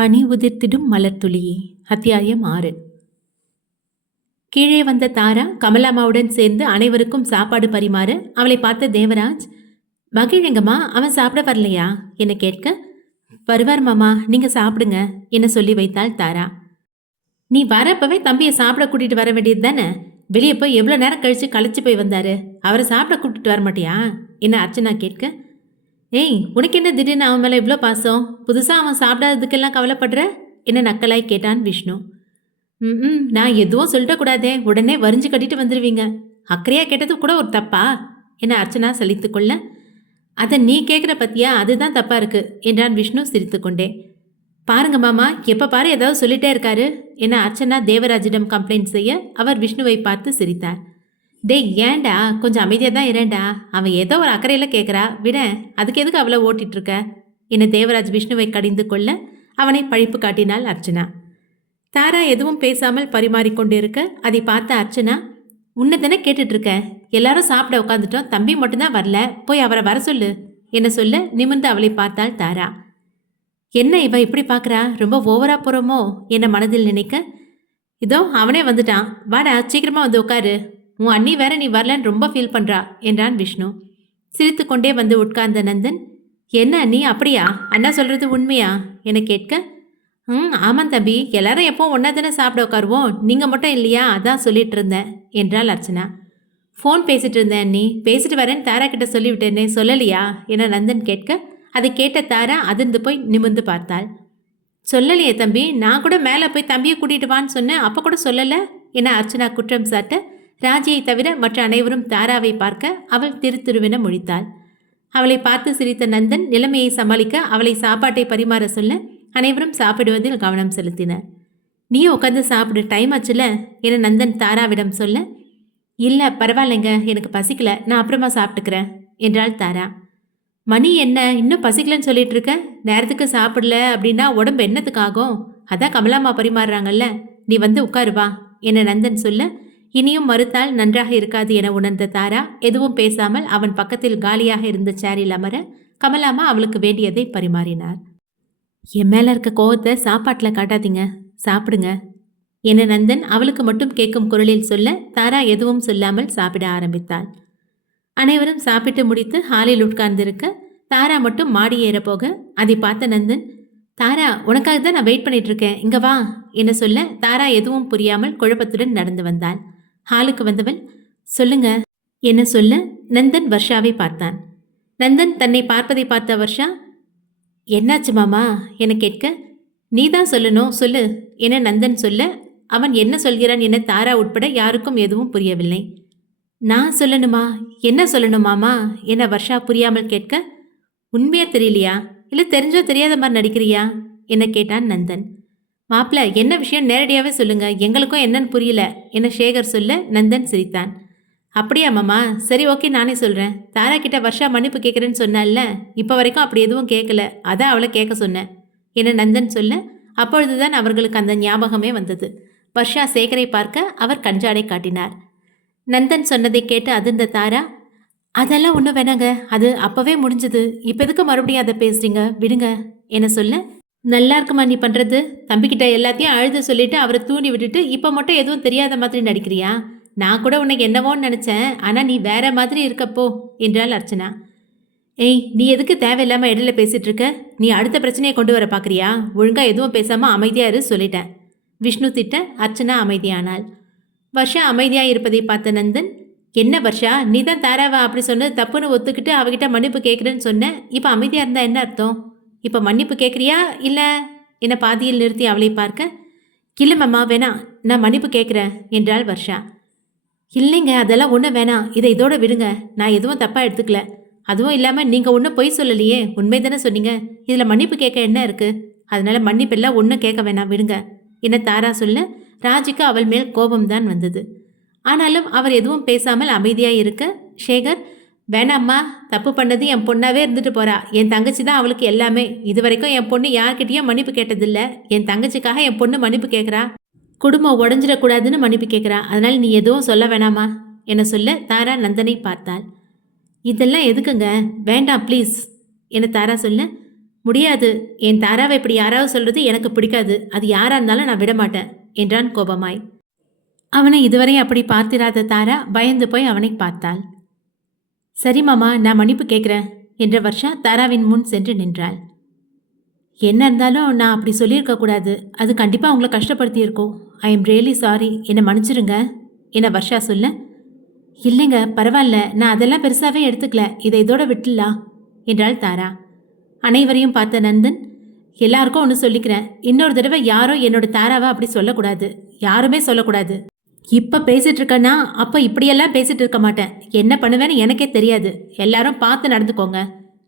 பனி உதிர்த்திடும் மலர்த்துளியே. அத்தியாயம் 6. கீழே வந்த தாரா கமலாமாவுடன் சேர்ந்து அனைவருக்கும் சாப்பாடு பரிமாற அவளை பார்த்த தேவராஜ், மகிழங்கம்மா, அவன் சாப்பிட வரலையா என கேட்க, வருவார் மாமா, நீங்க சாப்பிடுங்க என சொல்லி வைத்தாள் தாரா. நீ வரப்பவே தம்பியை சாப்பிட கூட்டிட்டு வர வேண்டியது தானே? வெளியே போய் எவ்வளோ நேரம் கழிச்சு களைச்சு போய் வந்தாரு, அவரை சாப்பிட கூட்டிட்டு வர மாட்டியா என்ன அர்ச்சனா கேட்க, ஏய், உனக்கு என்ன திடீர்னு அவன் மேலே இவ்வளோ பாசம்? புதுசாக அவன் சாப்பிடாததுக்கெல்லாம் கவலைப்படுற என்ன நக்கலாய் கேட்டான் விஷ்ணு. நான் எதுவும் சொல்லிடக்கூடாதே, உடனே வரிஞ்சு கட்டிட்டு வந்துடுவீங்க. அக்கறையாக கேட்டது கூட ஒரு தப்பா என்ன அர்ச்சனா சலித்து கொள்ள, அதை நீ கேட்குற பத்தியா, அதுதான் தப்பா இருக்கு என்றான் விஷ்ணு சிரித்து கொண்டே. பாருங்க மாமா, எப்போ பாரு ஏதாவது சொல்லிட்டே இருக்காரு என அர்ச்சனா தேவராஜிடம் கம்ப்ளைண்ட் செய்ய அவர் விஷ்ணுவை பார்த்து சிரித்தார். டேய், ஏண்டா கொஞ்சம் அமைதியாக தான் இரேண்டா, அவன் ஏதோ ஒரு அக்கறையில் கேட்குறா, விட அதுக்கு எதுக்கு அவ்வளோ ஓட்டிகிட்ருக்க என தேவராஜ் விஷ்ணுவை கடிந்து கொள்ள அவனை பழிப்பு காட்டினாள் அர்ச்சனா. தாரா எதுவும் பேசாமல் பரிமாறிக்கொண்டிருக்க அதை பார்த்த அர்ச்சனா, உன்னை தானே கேட்டுட்ருக்க, எல்லாரும் சாப்பிட உட்காந்துட்டோம், தம்பி மட்டும்தான் வரல, போய் அவரை வர சொல்லு என்ன சொல்ல நிமிர்ந்து அவளை பார்த்தாள் தாரா. என்ன இவ இப்படி பார்க்குறா, ரொம்ப ஓவரா போகிறோமோ என மனதில் நினைக்க, இதோ அவனே வந்துட்டான், வாடா சீக்கிரமாக வந்து உட்காரு, உன் அண்ணி வேற நீ வரலன்னு ரொம்ப ஃபீல் பண்ணுறா என்றான் விஷ்ணு. சிரித்து கொண்டே வந்து உட்கார்ந்த நந்தன், என்ன அண்ணி அப்படியா, அண்ணா சொல்கிறது உண்மையா என கேட்க, ஆமாம் தம்பி, எல்லாரும் எப்போ ஒன்றா தானே சாப்பிட உட்காருவோம், நீங்கள் மட்டும் இல்லையா, அதான் சொல்லிட்டு இருந்தேன் என்றாள் அர்ச்சனா. ஃபோன் பேசிட்டு இருந்தேன் அண்ணி, பேசிட்டு வரேன்னு தாரா கிட்ட சொல்லிவிட்டேனே, சொல்லலையா என நந்தன் கேட்க, அதை கேட்ட தாரா அதிர்ந்து போய் நிமிர்ந்து பார்த்தாள். சொல்லலையே தம்பி, நான் கூட மேலே போய் தம்பியை கூட்டிகிட்டு வான்னு சொன்னேன், அப்போ கூட சொல்லலை என அர்ச்சனா குற்றம் சாட்ட, ராஜியை தவிர மற்ற அனைவரும் தாராவை பார்க்க அவள் திருத்திருவென முழித்தாள். அவளை பார்த்து சிரித்த நந்தன் நிலைமையை சமாளிக்க அவளை சாப்பாட்டை பரிமாற சொல்ல அனைவரும் சாப்பிடுவதில் கவனம் செலுத்தினர். நீ உட்காந்து சாப்பிடு, டைம் ஆச்சுல என நந்தன் தாராவிடம் சொல்ல, இல்லை பரவாயில்லைங்க, எனக்கு பசிக்கல, நான் அப்புறமா சாப்பிட்டுக்கிறேன் என்றாள் தாரா. மணி என்ன, இன்னும் பசிக்கலன்னு சொல்லிட்டு இருக்க, நேரத்துக்கு சாப்பிடல அப்படின்னா உடம்பு என்னத்துக்காகும், அதான் கமலாமா பரிமாறுறாங்கல்ல, நீ வந்து உட்காருவா என நந்தன் சொல்ல, இனியும் மறுத்தால் நன்றாக இருக்காது என உணர்ந்த தாரா எதுவும் பேசாமல் அவன் பக்கத்தில் காலியாக இருந்த சேரில் அமர கமலாமா அவளுக்கு வேண்டியதை பரிமாறினார். என் மேல இருக்க கோவத்தை சாப்பாட்டில் காட்டாதீங்க, சாப்பிடுங்க என நந்தன் அவளுக்கு மட்டும் கேட்கும் குரலில் சொல்ல தாரா எதுவும் சொல்லாமல் சாப்பிட ஆரம்பித்தாள். அனைவரும் சாப்பிட்டு முடித்து ஹாலில் உட்கார்ந்திருக்க தாரா மட்டும் மாடி ஏற போக அதை பார்த்த நந்தன், தாரா உனக்காக தான் நான் வெயிட் பண்ணிட்டு இருக்கேன், இங்க வா என சொல்ல தாரா எதுவும் புரியாமல் குழப்பத்துடன் நடந்து வந்தாள். ஹாலுக்கு வந்தவள், சொல்லுங்க என்ன சொல்ல நந்தன் வர்ஷாவை பார்த்தான். நந்தன் தன்னை பார்ப்பதை பார்த்த வர்ஷா, என்னாச்சு மாமா என கேட்க, நீதான் சொல்லணும், சொல்லு என நந்தன் சொல்ல அவன் என்ன சொல்கிறான் என தாரா உட்பட யாருக்கும் எதுவும் புரியவில்லை. நான் சொல்லணுமா, என்ன சொல்லணும் மாமா என வர்ஷா புரியாமல் கேட்க, உண்மையா தெரியலையா, இல்லை தெரிஞ்சோ தெரியாத மாதிரி நடிக்கிறியா என கேட்டான் நந்தன். மாப்பிள்ள, என்ன விஷயம் நேரடியாகவே சொல்லுங்க, எங்களுக்கும் என்னன்னு புரியல என சேகர் சொல்ல நந்தன் சிரித்தான். அப்படியா மாமா, சரி ஓகே, நானே சொல்கிறேன். தாரா கிட்ட வர்ஷா மன்னிப்பு கேட்குறேன்னு சொன்னால, இப்போ வரைக்கும் அப்படி எதுவும் கேட்கல, அதான் அவளை கேட்க சொன்னேன் என நந்தன் சொல்ல அப்பொழுதுதான் அவர்களுக்கு அந்த ஞாபகமே வந்தது. வர்ஷா சேகரை பார்க்க அவர் கஞ்சாடை காட்டினார். நந்தன் சொன்னதை கேட்டு அதிர்ந்த தாரா, அதெல்லாம் ஒன்றும் வேணாங்க, அது அப்போவே முடிஞ்சது, இப்போ எதுக்கு மறுபடியும் அதை பேசுறீங்க, விடுங்க என சொல்ல, நல்லா இருக்குமா நீ பண்ணுறது, தம்பிக்கிட்ட எல்லாத்தையும் அழுது சொல்லிட்டு அவரை தூண்டி விட்டுட்டு இப்போ மட்டும் எதுவும் தெரியாத மாதிரி நடிக்கிறியா, நான் கூட உனக்கு என்னவோன்னு நினச்சேன், ஆனால் நீ வேற மாதிரி இருக்கப்போ என்றாள் அர்ச்சனா. ஏய், நீ எதுக்கு தேவையில்லாமல் இடையில பேசிகிட்டு இருக்க, நீ அடுத்த பிரச்சனையை கொண்டு வர பார்க்குறியா, ஒழுங்காக எதுவும் பேசாமல் அமைதியாக இரு சொல்லிட்டேன் விஷ்ணு திட்ட அர்ச்சனா அமைதியானாள். வர்ஷா அமைதியாக இருப்பதை பார்த்த நந்தன், என்ன வர்ஷா, நீ தான் தாராவா அப்படி சொன்னது தப்புன்னு ஒத்துக்கிட்டு அவகிட்ட மன்னிப்பு கேட்குறேன்னு சொன்னேன், இப்போ அமைதியாக இருந்தால் என்ன அர்த்தம், இப்போ மன்னிப்பு கேட்குறியா இல்லை என பாதியில் நிறுத்தி அவளை பார்க்க, இல்லை மாமா வேணாம், நான் மன்னிப்பு கேட்குறேன் என்றாள் வர்ஷா. இல்லைங்க, அதெல்லாம் ஒன்றும் வேணாம், இதை இதோட விடுங்க, நான் எதுவும் தப்பாக எடுத்துக்கல, அதுவும் இல்லாமல் நீங்கள் ஒன்றும் பொய் சொல்லலையே, உண்மை தானே சொன்னீங்க, இதில் மன்னிப்பு கேட்க என்ன இருக்குது, அதனால் மன்னிப்பெல்லாம் ஒன்றும் கேட்க வேணாம், விடுங்க என தாரா சொல்ல ராஜிக்கு அவள் மேல் கோபம்தான் வந்தது. ஆனாலும் அவர் எதுவும் பேசாமல் அமைதியாக இருக்க சேகர், வேணாம்மா, தப்பு பண்ணது என் பொண்ணாவே இருந்துட்டு போறா, என் தங்கச்சி தான் அவளுக்கு எல்லாமே, இது வரைக்கும் என் பொண்ணு யார்கிட்டயும் மன்னிப்பு கேட்டதில்லை, என் தங்கச்சிக்காக என் பொண்ணு மன்னிப்பு கேட்குறா, குடும்பம் உடஞ்சிடக்கூடாதுன்னு மன்னிப்பு கேட்குறா, அதனால் நீ எதுவும் சொல்ல வேணாமா என சொல்ல தாரா நந்தனை பார்த்தாள். இதெல்லாம் எதுக்குங்க, வேண்டாம் ப்ளீஸ் என தாரா சொல்ல, முடியாது. என் தாராவை இப்படி யாராவது சொல்றது எனக்கு பிடிக்காது. அது யாரா இருந்தாலும் நான் விட மாட்டேன் என்றான் கோபமாய். அவனை இதுவரை அப்படி பார்த்திராத தாரா பயந்து போய் அவனை பார்த்தாள். சரி மாமா, நான் மன்னிப்பு கேட்குறேன் என்ற வர்ஷா தாராவின் முன் சென்று நின்றாள். என்ன இருந்தாலும் நான் அப்படி சொல்லியிருக்க கூடாது. அது கண்டிப்பாக உங்களை கஷ்டப்படுத்தியிருக்கோம். I am really sorry. என்னை மன்னிச்சிருங்க என வர்ஷா சொல்ல, இல்லைங்க பரவாயில்ல, நான் அதெல்லாம் பெருசாகவே எடுத்துக்கல, இதை இதோட விட்டுலாம் என்றாள் தாரா. அனைவரையும் பார்த்த நந்தன், எல்லாருக்கும் ஒன்று சொல்லிக்கிறேன், இன்னொரு தடவை யாரோ என்னோட தாராவை அப்படி சொல்லக்கூடாது, யாருமே சொல்லக்கூடாது. இப்போ பேசிட்டு இருக்கேன்னா அப்போ இப்படியெல்லாம் பேசிட்டு இருக்க மாட்டேன். என்ன பண்ணுவேன்னு எனக்கே தெரியாது. எல்லாரும் பார்த்து நடந்துக்கோங்க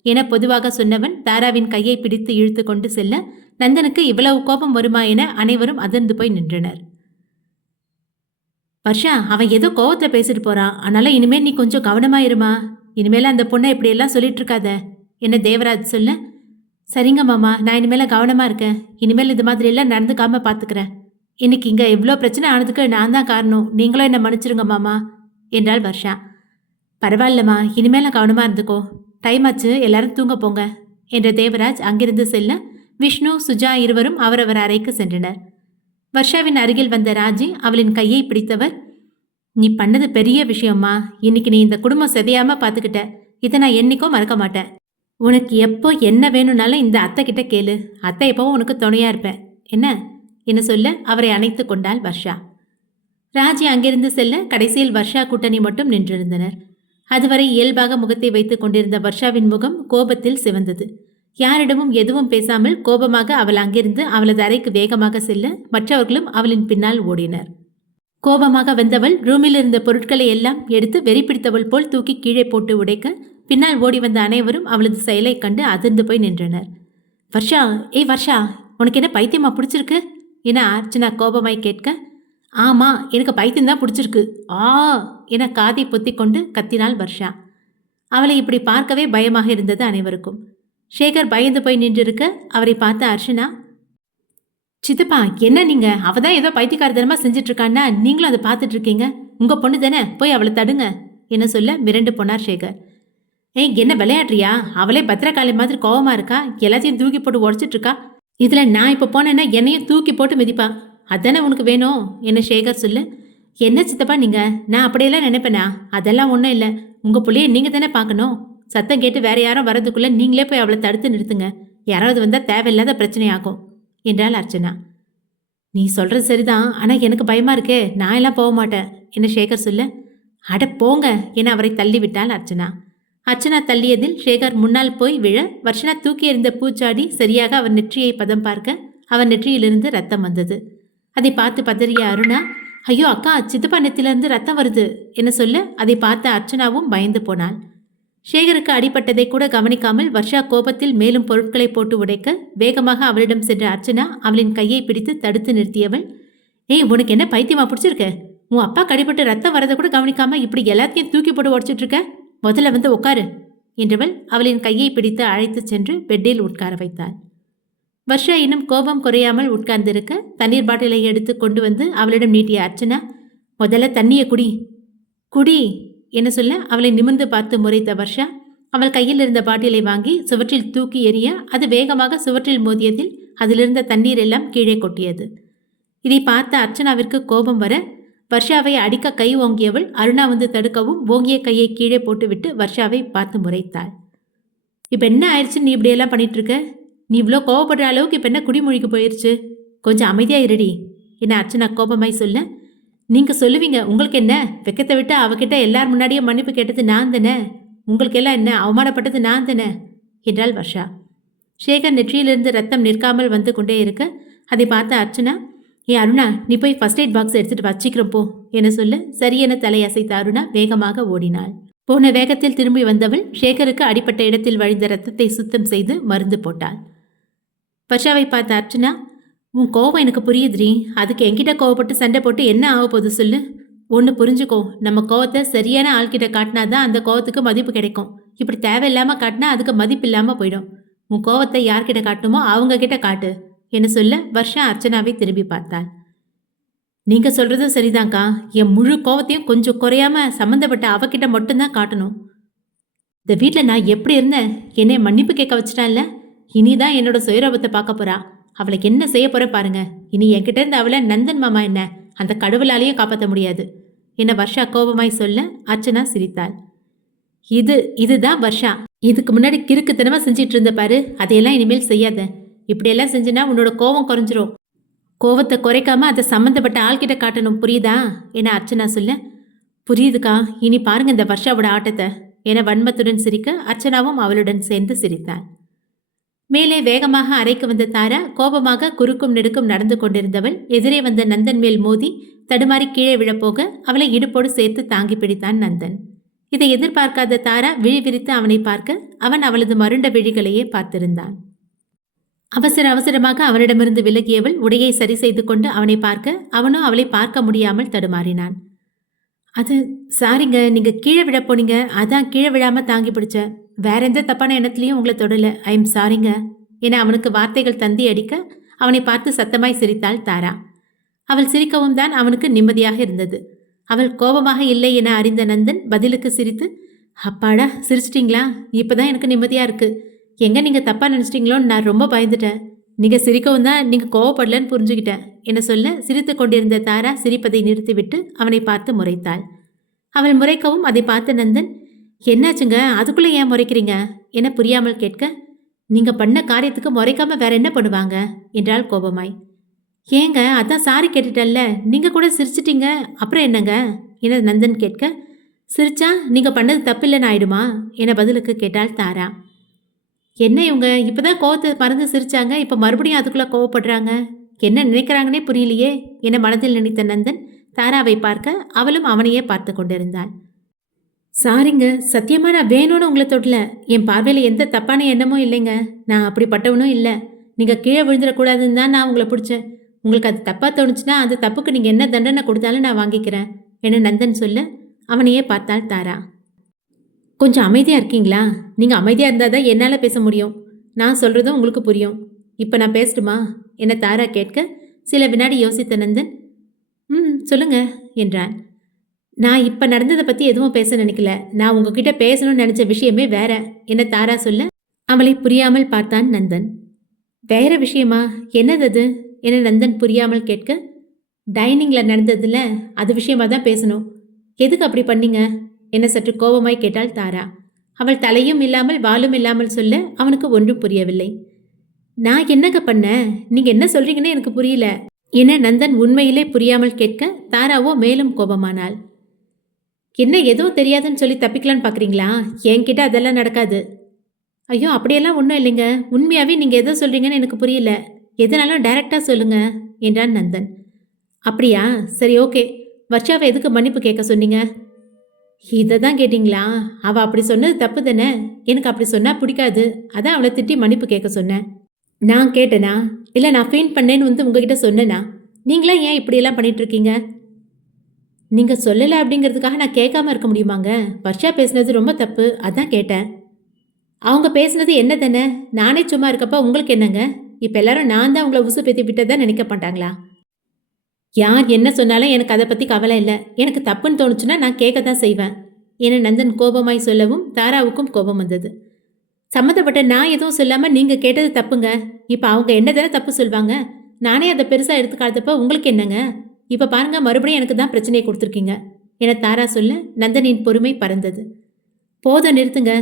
என பொதுவாக சொன்னவன் தாராவின் கையை பிடித்து இழுத்து கொண்டு செல்ல, நந்தனுக்கு இவ்வளவு கோபம் வருமா என அனைவரும் அதிர்ந்து போய் நின்றனர். வர்ஷா, அவன் ஏதோ கோவத்தில் பேசிட்டு போறான். அதனால இனிமேல் நீ கொஞ்சம் கவனமாயிருமா. இனிமேல் அந்த பொண்ணை இப்படியெல்லாம் சொல்லிட்டு இருக்காத என்ன தேவராஜ் சொல்ல, சரிங்க மாமா, நான் இனிமேல கவனமா இருக்கேன். இனிமேல் இது மாதிரி எல்லாம் நடந்துக்காம பாத்துக்கிறேன். இன்னைக்கு இங்க இவ்வளோ பிரச்சனை ஆனதுக்கு நான் தான் காரணம். நீங்களும் என்ன மன்னிச்சிருங்க மாமா என்றாள் வர்ஷா. பரவாயில்லம்மா, இனிமேல கவனமா இருந்துக்கோ. டைம் ஆச்சு, எல்லாரும் தூங்க போங்க என்ற தேவராஜ் அங்கிருந்து செல்ல, விஷ்ணு சுஜா இருவரும் அவரவர் அறைக்கு சென்றனர். வர்ஷாவின் அருகில் வந்த ராஜி அவளின் கையை பிடித்தவர், நீ பண்ணது பெரிய விஷயம்மா. இன்னைக்கு நீ இந்த குடும்பம் செதையாம பார்த்துக்கிட்ட. இதை நான் என்னைக்கும் மறக்க மாட்டேன். உனக்கு எப்போ என்ன வேணும்னாலும் இந்த அத்தை கிட்ட கேளு. அத்தை எப்பவும் உனக்கு துணையா இருப்பேன் என்ன சொல்ல அவரை அணைத்து கொண்டாள் வர்ஷா. ராஜி அங்கிருந்து செல்ல கடைசியில் வர்ஷா கூட்டணி மட்டும் நின்றிருந்தனர். அதுவரை இயல்பாக முகத்தை வைத்துக் கொண்டிருந்த வர்ஷாவின் முகம் கோபத்தில் சிவந்தது. யாரிடமும் எதுவும் பேசாமல் கோபமாக அவள் அங்கிருந்து அவளது அறைக்கு வேகமாக செல்ல மற்றவர்களும் அவளின் பின்னால் ஓடினர். கோபமாக வந்தவள் ரூமில் இருந்த பொருட்களை எல்லாம் எடுத்து வெறி பிடித்தவள் போல் தூக்கி கீழே போட்டு உடைக்க, பின்னால் ஓடி வந்த அனைவரும் அவளது செயலை கண்டு அதிர்ந்து போய் நின்றனர். வர்ஷா, ஏய் வர்ஷா, உனக்கு என்ன பைத்தியமா பிடிச்சிருக்கு என அர்ச்சனா கோபமாய் கேட்க, ஆமா, எனக்கு பைத்தியம்தான் பிடிச்சிருக்கு ஆ என காதை பொத்தி கொண்டு கத்தினாள் வர்ஷா. அவளை இப்படி பார்க்கவே பயமாக இருந்தது அனைவருக்கும். சேகர் பயந்து போய் நின்றிருக்க அவரை பார்த்த அர்ச்சனா, சித்தப்பா என்ன நீங்க, அவதான் ஏதோ பைத்தியக்காரத்தனமா செஞ்சுட்டு இருக்கான்னா நீங்களும் அதை பார்த்துட்டு இருக்கீங்க. உங்க பொண்ணு தானே, போய் அவளை தடுங்க என்ன சொல்ல மிரண்டு போனார் சேகர். ஏய், என்ன விளையாடுறியா? அவளே பத்திரகாளி மாதிரி கோவமா இருக்கா, எல்லாத்தையும் தூக்கி போட்டு உடச்சிட்டு இருக்கா. இதுல நான் இப்ப போனேன்னா என்னையும் தூக்கி போட்டு மிதிப்பா. அதானே உனக்கு வேணும் என்ன சேகர் சொல்ல. என்ன சித்தப்பா நீங்க, நான் அப்படியெல்லாம் நினைப்பேனா? அதெல்லாம் ஒன்றும் இல்லை. உங்க பிள்ளைய நீங்க தானே பார்க்கணும். சத்தம் கேட்டு வேற யாரும் வரதுக்குள்ள நீங்களே போய் அவளை தடுத்து நிறுத்துங்க. யாராவது வந்தால் தேவையில்லாத பிரச்சனையாகும் என்றாள் அர்ச்சனா. நீ சொல்றது சரிதான், ஆனா எனக்கு பயமா இருக்கே, நான் எல்லாம் போக மாட்டேன் என்ன சேகர் சொல்ல. அட போங்க என அவரை தள்ளிவிட்டாள் அர்ச்சனா. அர்ச்சனா தள்ளியதில் சேகர் முன்னால் போய் விழ, வர்ஷனா தூக்கி எறிந்த பூச்சாடி சரியாக அவர் நெற்றியை பதம் பார்க்க அவர் நெற்றியிலிருந்து ரத்தம் வந்தது. அதை பார்த்து பதறிய அருணா, ஐயோ அக்கா, சித்தப்பா நெத்திலிருந்து ரத்தம் வருது என்ன சொல்ல, அதை பார்த்த அர்ச்சனாவும் பயந்து போனாள். சேகருக்கு அடிபட்டதை கூட கவனிக்காமல் வர்ஷா கோபத்தில் மேலும் பொருட்களை போட்டு உடைக்க, வேகமாக அவளிடம் சென்ற அர்ச்சனா அவளின் கையை பிடித்து தடுத்து நிறுத்தியவள், ஏய் உனக்கு என்ன பைத்தியமா பிடிச்சிருக்க? உன் அப்பா கடிபட்டு ரத்தம் வரதை கூட கவனிக்காம இப்படி எல்லாத்தையும் தூக்கி போட்டு உடச்சிட்டு இருக்க. முதல்ல வந்து உட்காரு என்றவள் அவளின் கையை பிடித்து அழைத்து சென்று பெட்டில் உட்கார வைத்தாள். வர்ஷா இன்னும் கோபம் குறையாமல் உட்கார்ந்திருக்க தண்ணீர் பாட்டிலை எடுத்து கொண்டு வந்து அவளிடம் நீட்டிய அர்ச்சனா, முதல்ல தண்ணியை குடி குடி என்ன சொல்ல அவளை நிமிர்ந்து பார்த்து முறைத்த வர்ஷா அவள் கையில் இருந்த பாட்டிலை வாங்கி சுவற்றில் தூக்கி எறிய, அது வேகமாக சுவற்றில் மோதியதில் அதிலிருந்த தண்ணீர் எல்லாம் கீழே கொட்டியது. இதை பார்த்த அர்ச்சனாவிற்கு கோபம் வர, வர்ஷாவை அடிக்க கை ஓங்கியவள் அருணா வந்து தடுக்கவும் ஓங்கிய கையை கீழே போட்டுவிட்டு வர்ஷாவை பார்த்து முறைத்தாள். இப்போ என்ன ஆயிடுச்சு, நீ இப்படியெல்லாம் பண்ணிட்டு இருக்க? நீ இவ்வளோ கோவப்படுற அளவுக்கு இப்போ என்ன குடிமொழிக்கு போயிடுச்சு? கொஞ்சம் அமைதியாக இருடி என்ன அர்ச்சனா கோபமாய் சொல்ல. நீங்கள் சொல்லுவீங்க, உங்களுக்கு என்ன வெக்கத்தை விட்டு அவகிட்ட எல்லார் முன்னாடியும் மன்னிப்பு கேட்டது நான் தானே, உங்களுக்கு எல்லாம் என்ன அவமானப்பட்டது நான் தானே என்றாள் வர்ஷா. சேகர் நெற்றியிலிருந்து ரத்தம் நிற்காமல் வந்து கொண்டே இருக்க அதை பார்த்த அர்ச்சனா, ஏ அருணா, நீ போய் ஃபர்ஸ்ட் எய்ட் பாக்ஸ் எடுத்துட்டு வச்சிக்கிறோம் போ என சொல்ல சரியென தலையசைத்த அருணா வேகமாக ஓடினாள். போன வேகத்தில் திரும்பி வந்தவள் சேகருக்கு அடிப்பட்ட இடத்தில் வழிந்த ரத்தத்தை சுத்தம் செய்து மருந்து போட்டாள். வர்ஷாவை பார்த்த அர்ச்சனா, உன் கோவம் எனக்கு புரியுதுரி, அதுக்கு என்கிட்ட கோவப்பட்டு சண்டை போட்டு என்ன ஆக போகுது சொல்லு. ஒன்று புரிஞ்சுக்கோ, நம்ம கோவத்தை சரியான ஆள்கிட்ட காட்டினாதான் அந்த கோவத்துக்கு மதிப்பு கிடைக்கும். இப்படி தேவையில்லாமல் காட்டினா அதுக்கு மதிப்பு இல்லாமல் போயிடும். உன் கோவத்தை யார்கிட்ட காட்டணுமோ அவங்க கிட்ட காட்டு என்ன சொல்ல வர்ஷா அர்ச்சனாவை திரும்பி பார்த்தாள். நீங்க சொல்றதும் சரிதான்க்கா, என் முழு கோவத்தையும் கொஞ்சம் குறையாம சம்மந்தப்பட்ட அவகிட்ட மட்டும்தான் காட்டணும். இந்த வீட்டில் நான் எப்படி இருந்தேன், என்னை மன்னிப்பு கேட்க வச்சிட்டான்ல, இனிதான் என்னோட சுயரூபத்தை பார்க்க போறா. அவளுக்கு என்ன செய்ய போற பாருங்க. இனி என்கிட்ட இருந்து அவளை நந்தன் மாமா என்ன அந்த கடவுளாலேயும் காப்பாற்ற முடியாது என வர்ஷா கோபமாய் சொல்ல அர்ச்சனா சிரித்தாள். இதுதான் வர்ஷா. இதுக்கு முன்னாடி கிறுக்குத்தனமா செஞ்சிட்டு இருந்த பாரு, அதையெல்லாம் இனிமேல் செய்யாத. இப்படியெல்லாம் செஞ்சுனா உன்னோட கோபம் குறைஞ்சிரும். கோவத்தை குறைக்காம அதை சம்மந்தப்பட்ட ஆள்கிட்ட காட்டணும், புரியுதா என அர்ச்சனா சொல்ல, புரியுதுக்கா, இனி பாருங்க இந்த வர்ஷாவோட ஆட்டத்தை என வன்மத்துடன் சிரிக்க அர்ச்சனாவும் அவளுடன் சேர்ந்து சிரித்தாள். மேலே வேகமாக அறைக்கு வந்த தாரா கோபமாக குறுக்கும் நெடுக்கும் நடந்து கொண்டிருந்தவள் எதிரே வந்த நந்தன் மேல் மோதி தடுமாறி கீழே விழப்போக அவளை இடுப்போடு சேர்த்து தாங்கி பிடித்தான் நந்தன். இதை எதிர்பார்க்காத தாரா விழி விரித்து அவனை பார்க்க அவன் அவளது மருண்ட விழிகளையே பார்த்திருந்தான். அவசர அவசரமாக அவனிடமிருந்து விலகியவள் உடையை சரி செய்து கொண்டு அவனை பார்க்க அவனும் அவளை பார்க்க முடியாமல் தடுமாறினான். அது சாரிங்க, நீங்க கீழே விழ போனீங்க, அதான் கீழே விழாம தாங்கி பிடிச்ச. வேற எந்த தப்பான எண்ணத்துலையும் உங்களை தொடல. ஐ எம் சாரிங்க என அவனுக்கு வார்த்தைகள் தந்தி அடிக்க அவனை பார்த்து சத்தமாய் சிரித்தாள் தாரா. அவள் சிரிக்கவும் தான் அவனுக்கு நிம்மதியாக இருந்தது. அவள் கோபமாக இல்லை என அறிந்த நந்தன் பதிலுக்கு சிரித்து, அப்பாடா சிரிச்சிட்டிங்களா, இப்பதான் எனக்கு நிம்மதியா இருக்கு. எங்க நீங்க தப்பா நினைச்சிட்டிங்களோன்னு நான் ரொம்ப பயந்துட்டேன். நீங்க சிரிக்கவும் தான் நீங்க கோவப்படலன்னு புரிஞ்சுக்கிட்டேன் என சொல்ல சிரித்து கொண்டிருந்த தாரா சிரிப்பதை நிறுத்திவிட்டு அவனை பார்த்து முறைத்தாள். அவள் முறைக்கவும் அதை பார்த்த நந்தன், என்னாச்சுங்க, அதுக்குள்ளே ஏன் முறைக்கிறீங்க என புரியாமல் கேட்க, நீங்க பண்ண காரியத்துக்கு முறைக்காம வேற என்ன பண்ணுவாங்க என்றாள் கோபமாய். ஏங்க, அதான் சாரி கேட்டுட்டல்ல, நீங்க கூட சிரிச்சிட்டீங்க, அப்புறம் என்னங்க என நந்தன் கேட்க, சிரிச்சா நீங்க பண்ணது தப்பில்லைன்னு ஆயிடுமா என பதிலுக்கு கேட்டாள் தாரா. என்ன இவங்க இப்பதான் கோவத்தை மறந்து சிரிச்சாங்க, இப்ப மறுபடியும் அதுக்குள்ள கோவப்படுறாங்க, என்ன நினைக்கிறாங்கன்னே புரியலையே என மனதில் நினைத்த நந்தன் தாராவை பார்க்க அவளும் அவனையே பார்த்து கொண்டிருந்தாள். சாரிங்க, சத்தியமா நான் வேணும்னு உங்களை தொடல. என் பார்வையில் எந்த தப்பான எண்ணமும் இல்லைங்க. நான் அப்படிப்பட்டவனும் இல்லை. நீங்கள் கீழே விழுந்துடக்கூடாதுன்னு தான் நான் உங்களை பிடிச்சேன். உங்களுக்கு அது தப்பாக தோணுச்சுன்னா அந்த தப்புக்கு நீங்கள் என்ன தண்டனை கொடுத்தாலும் நான் வாங்கிக்கிறேன் என நந்தன் சொல்ல அவனையே பார்த்தாள் தாரா. கொஞ்சம் அமைதியாக இருக்கீங்களா? நீங்கள் அமைதியாக இருந்தால் தான் என்னால் பேச முடியும். நான் சொல்கிறதும் உங்களுக்கு புரியும். இப்போ நான் பேசட்டுமா என தாரா கேட்க சில வினாடி யோசித்த நந்தன், சொல்லுங்க என்றான். நான் இப்போ நடந்ததை பற்றி எதுவும் பேச நினைக்கல. நான் உங்ககிட்ட பேசணும்னு நினச்ச விஷயமே வேற என தாரா சொல்ல அவளை புரியாமல் பார்த்தான் நந்தன். வேற விஷயமா? என்னது அது என நந்தன் புரியாமல் கேட்க, டைனிங்கில் நடந்ததில்ல, அது விஷயமா தான் பேசணும். எதுக்கு அப்படி பண்ணீங்க என சற்று கோபமாய் கேட்டாள் தாரா. அவள் தலையும் இல்லாமல் வாலும் இல்லாமல் சொல்ல அவனுக்கு ஒன்றும் புரியவில்லை. நான் என்னங்க பண்ண? நீங்கள் என்ன சொல்கிறீங்கன்னு எனக்கு புரியல என நந்தன் உண்மையிலே புரியாமல் கேட்க தாராவோ மேலும் கோபமானாள். என்ன எதுவும் தெரியாதுன்னு சொல்லி தப்பிக்கலான்னு பார்க்குறீங்களா? என்கிட்ட அதெல்லாம் நடக்காது. ஐயோ, அப்படியெல்லாம் ஒன்றும் இல்லைங்க. உண்மையாகவே நீங்கள் எதை சொல்கிறீங்கன்னு எனக்கு புரியல. எதனாலும் டைரெக்டாக சொல்லுங்க என்றான் நந்தன். அப்படியா, சரி ஓகே. வர்ஷாவை எதுக்கு மன்னிப்பு கேட்க சொன்னீங்க? இதை தான் கேட்டிங்களா? அவள் அப்படி சொன்னது தப்பு தானே. எனக்கு அப்படி சொன்னால் பிடிக்காது. அதான் அவளை திட்டி மன்னிப்பு கேட்க சொன்னேன். நான் கேட்டேனா? இல்லை நான் ஃபீல் பண்ணேன்னு வந்து உங்ககிட்ட சொன்னேனா? நீங்களா ஏன் இப்படியெல்லாம் பண்ணிகிட்ருக்கீங்க? நீங்கள் சொல்லலை அப்படிங்கிறதுக்காக நான் கேட்காம இருக்க முடியுமாங்க? வர்ஷா பேசுனது ரொம்ப தப்பு, அதான் கேட்டேன். அவங்க பேசுனது என்ன தானே? நானே சும்மா இருக்கப்ப உங்களுக்கு என்னங்க? இப்போ எல்லாரும் நான் தான் உங்களை உசு பேத்தி விட்டதான் நினைக்க மாட்டாங்களா? யார் என்ன சொன்னாலும் எனக்கு அதை பற்றி கவலை இல்லை. எனக்கு தப்புன்னு தோணுச்சுன்னா நான் கேட்க தான் செய்வேன் என நந்தன் கோபமாய் சொல்லவும் தாராவுக்கும் கோபம் வந்தது. சம்மந்தப்பட்ட நான் எதுவும் சொல்லாமல் நீங்கள் கேட்டது தப்புங்க. இப்போ அவங்க என்ன தானே தப்பு சொல்வாங்க? நானே அதை பெருசாக எடுத்துக்காதப்ப உங்களுக்கு என்னங்க? இப்போ பாருங்க, மறுபடியும் எனக்கு தான் பிரச்சனையை கொடுத்துருக்கீங்க என தாரா சொல்ல நந்தனின் பொறுமை பறந்தது. போதும், நிறுத்துங்க.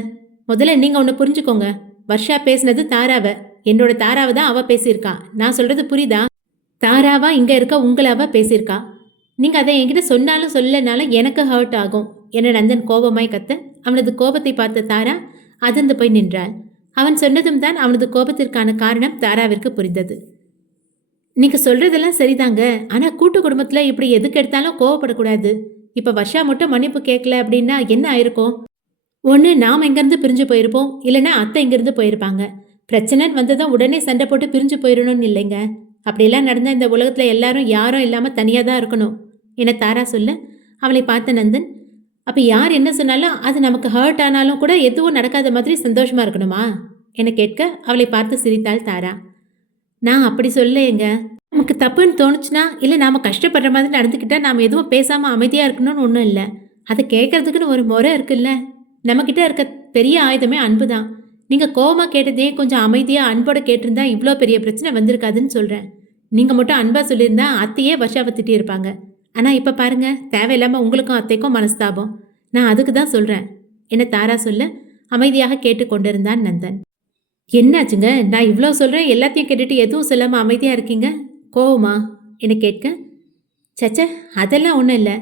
முதல்ல நீங்கள் ஒன்று புரிஞ்சுக்கோங்க. வர்ஷா பேசினது தாராவை, என்னோட தாராவை தான் அவள் பேசியிருக்கா. நான் சொல்கிறது புரியுதா? தாராவா இங்கே இருக்க உங்களாவா பேசியிருக்கா. நீங்கள் அதை என்கிட்ட சொன்னாலும் சொல்லனாலும் எனக்கு ஹர்ட் ஆகும் என நந்தன் கோபமாய் கத்த அவனது கோபத்தை பார்த்த தாரா அதிர்ந்து போய் நின்றாள். அவன் சொன்னதும் தான் அவனது கோபத்திற்கான காரணம் தாராவிற்கு புரிந்தது. நீங்கள் சொல்கிறதெல்லாம் சரிதாங்க, ஆனால் கூட்டு குடும்பத்தில் இப்படி எதுக்கு எடுத்தாலும் கோவப்படக்கூடாது. இப்போ வர்ஷா மட்டும் மன்னிப்பு கேட்கல அப்படின்னா என்ன ஆயிருக்கும்? ஒன்று நாம் எங்கேருந்து பிரிஞ்சு போயிருப்போம், இல்லைன்னா அத்தை இங்கேருந்து போயிருப்பாங்க. பிரச்சனைன்னு வந்ததும் உடனே சண்டை போட்டு பிரிஞ்சு போயிடணும்னு இல்லைங்க. அப்படியெல்லாம் நடந்தால் இந்த உலகத்தில் எல்லாரும் யாரும் இல்லாமல் தனியாக தான் இருக்கணும் என தாரா சொல்ல அவளை பார்த்த நந்தன், அப்போ யார் என்ன சொன்னாலும் அது நமக்கு ஹர்ட் ஆனாலும் கூட எதுவும் நடக்காத மாதிரி சந்தோஷமாக இருக்கணுமா என கேட்க அவளை பார்த்து சிரித்தாள் தாரா. நான் அப்படி சொல்லேங்க. நமக்கு தப்புன்னு தோணுச்சுன்னா, இல்லை நாம் கஷ்டப்படுற மாதிரி நடந்துக்கிட்டால் நாம் எதுவும் பேசாமல் அமைதியாக இருக்கணும்னு ஒன்றும் இல்லை. அதை கேட்கறதுக்குன்னு ஒரு முறை இருக்குல்ல. நம்மக்கிட்ட இருக்க பெரிய ஆயுதமே அன்பு தான். நீங்கள் கோவமா கேட்டதே கொஞ்சம் அமைதியாக அன்போட கேட்டிருந்தா இவ்வளோ பெரிய பிரச்சனை வந்திருக்காதுன்னு சொல்கிறேன். நீங்கள் மட்டும் அன்பாக சொல்லியிருந்தா அத்தையே வருஷாவை திட்டியிருப்பாங்க. ஆனால் இப்போ பாருங்க, தேவையில்லாமல் உங்களுக்கும் அத்தைக்கும் மனஸ்தாபம். நான் அதுக்கு தான் சொல்கிறேன் என தாரா சொல்ல அமைதியாக கேட்டு கொண்டிருந்தான் நந்தன். என்னாச்சுங்க? நான் இவ்வளோ சொல்கிறேன், எல்லாத்தையும் கேட்டுட்டு எதுவும் சொல்லாமல் அமைதியாக இருக்கீங்க. கோவமா என கேட்க, சச்ச அதெல்லாம் ஒன்றும் இல்லை.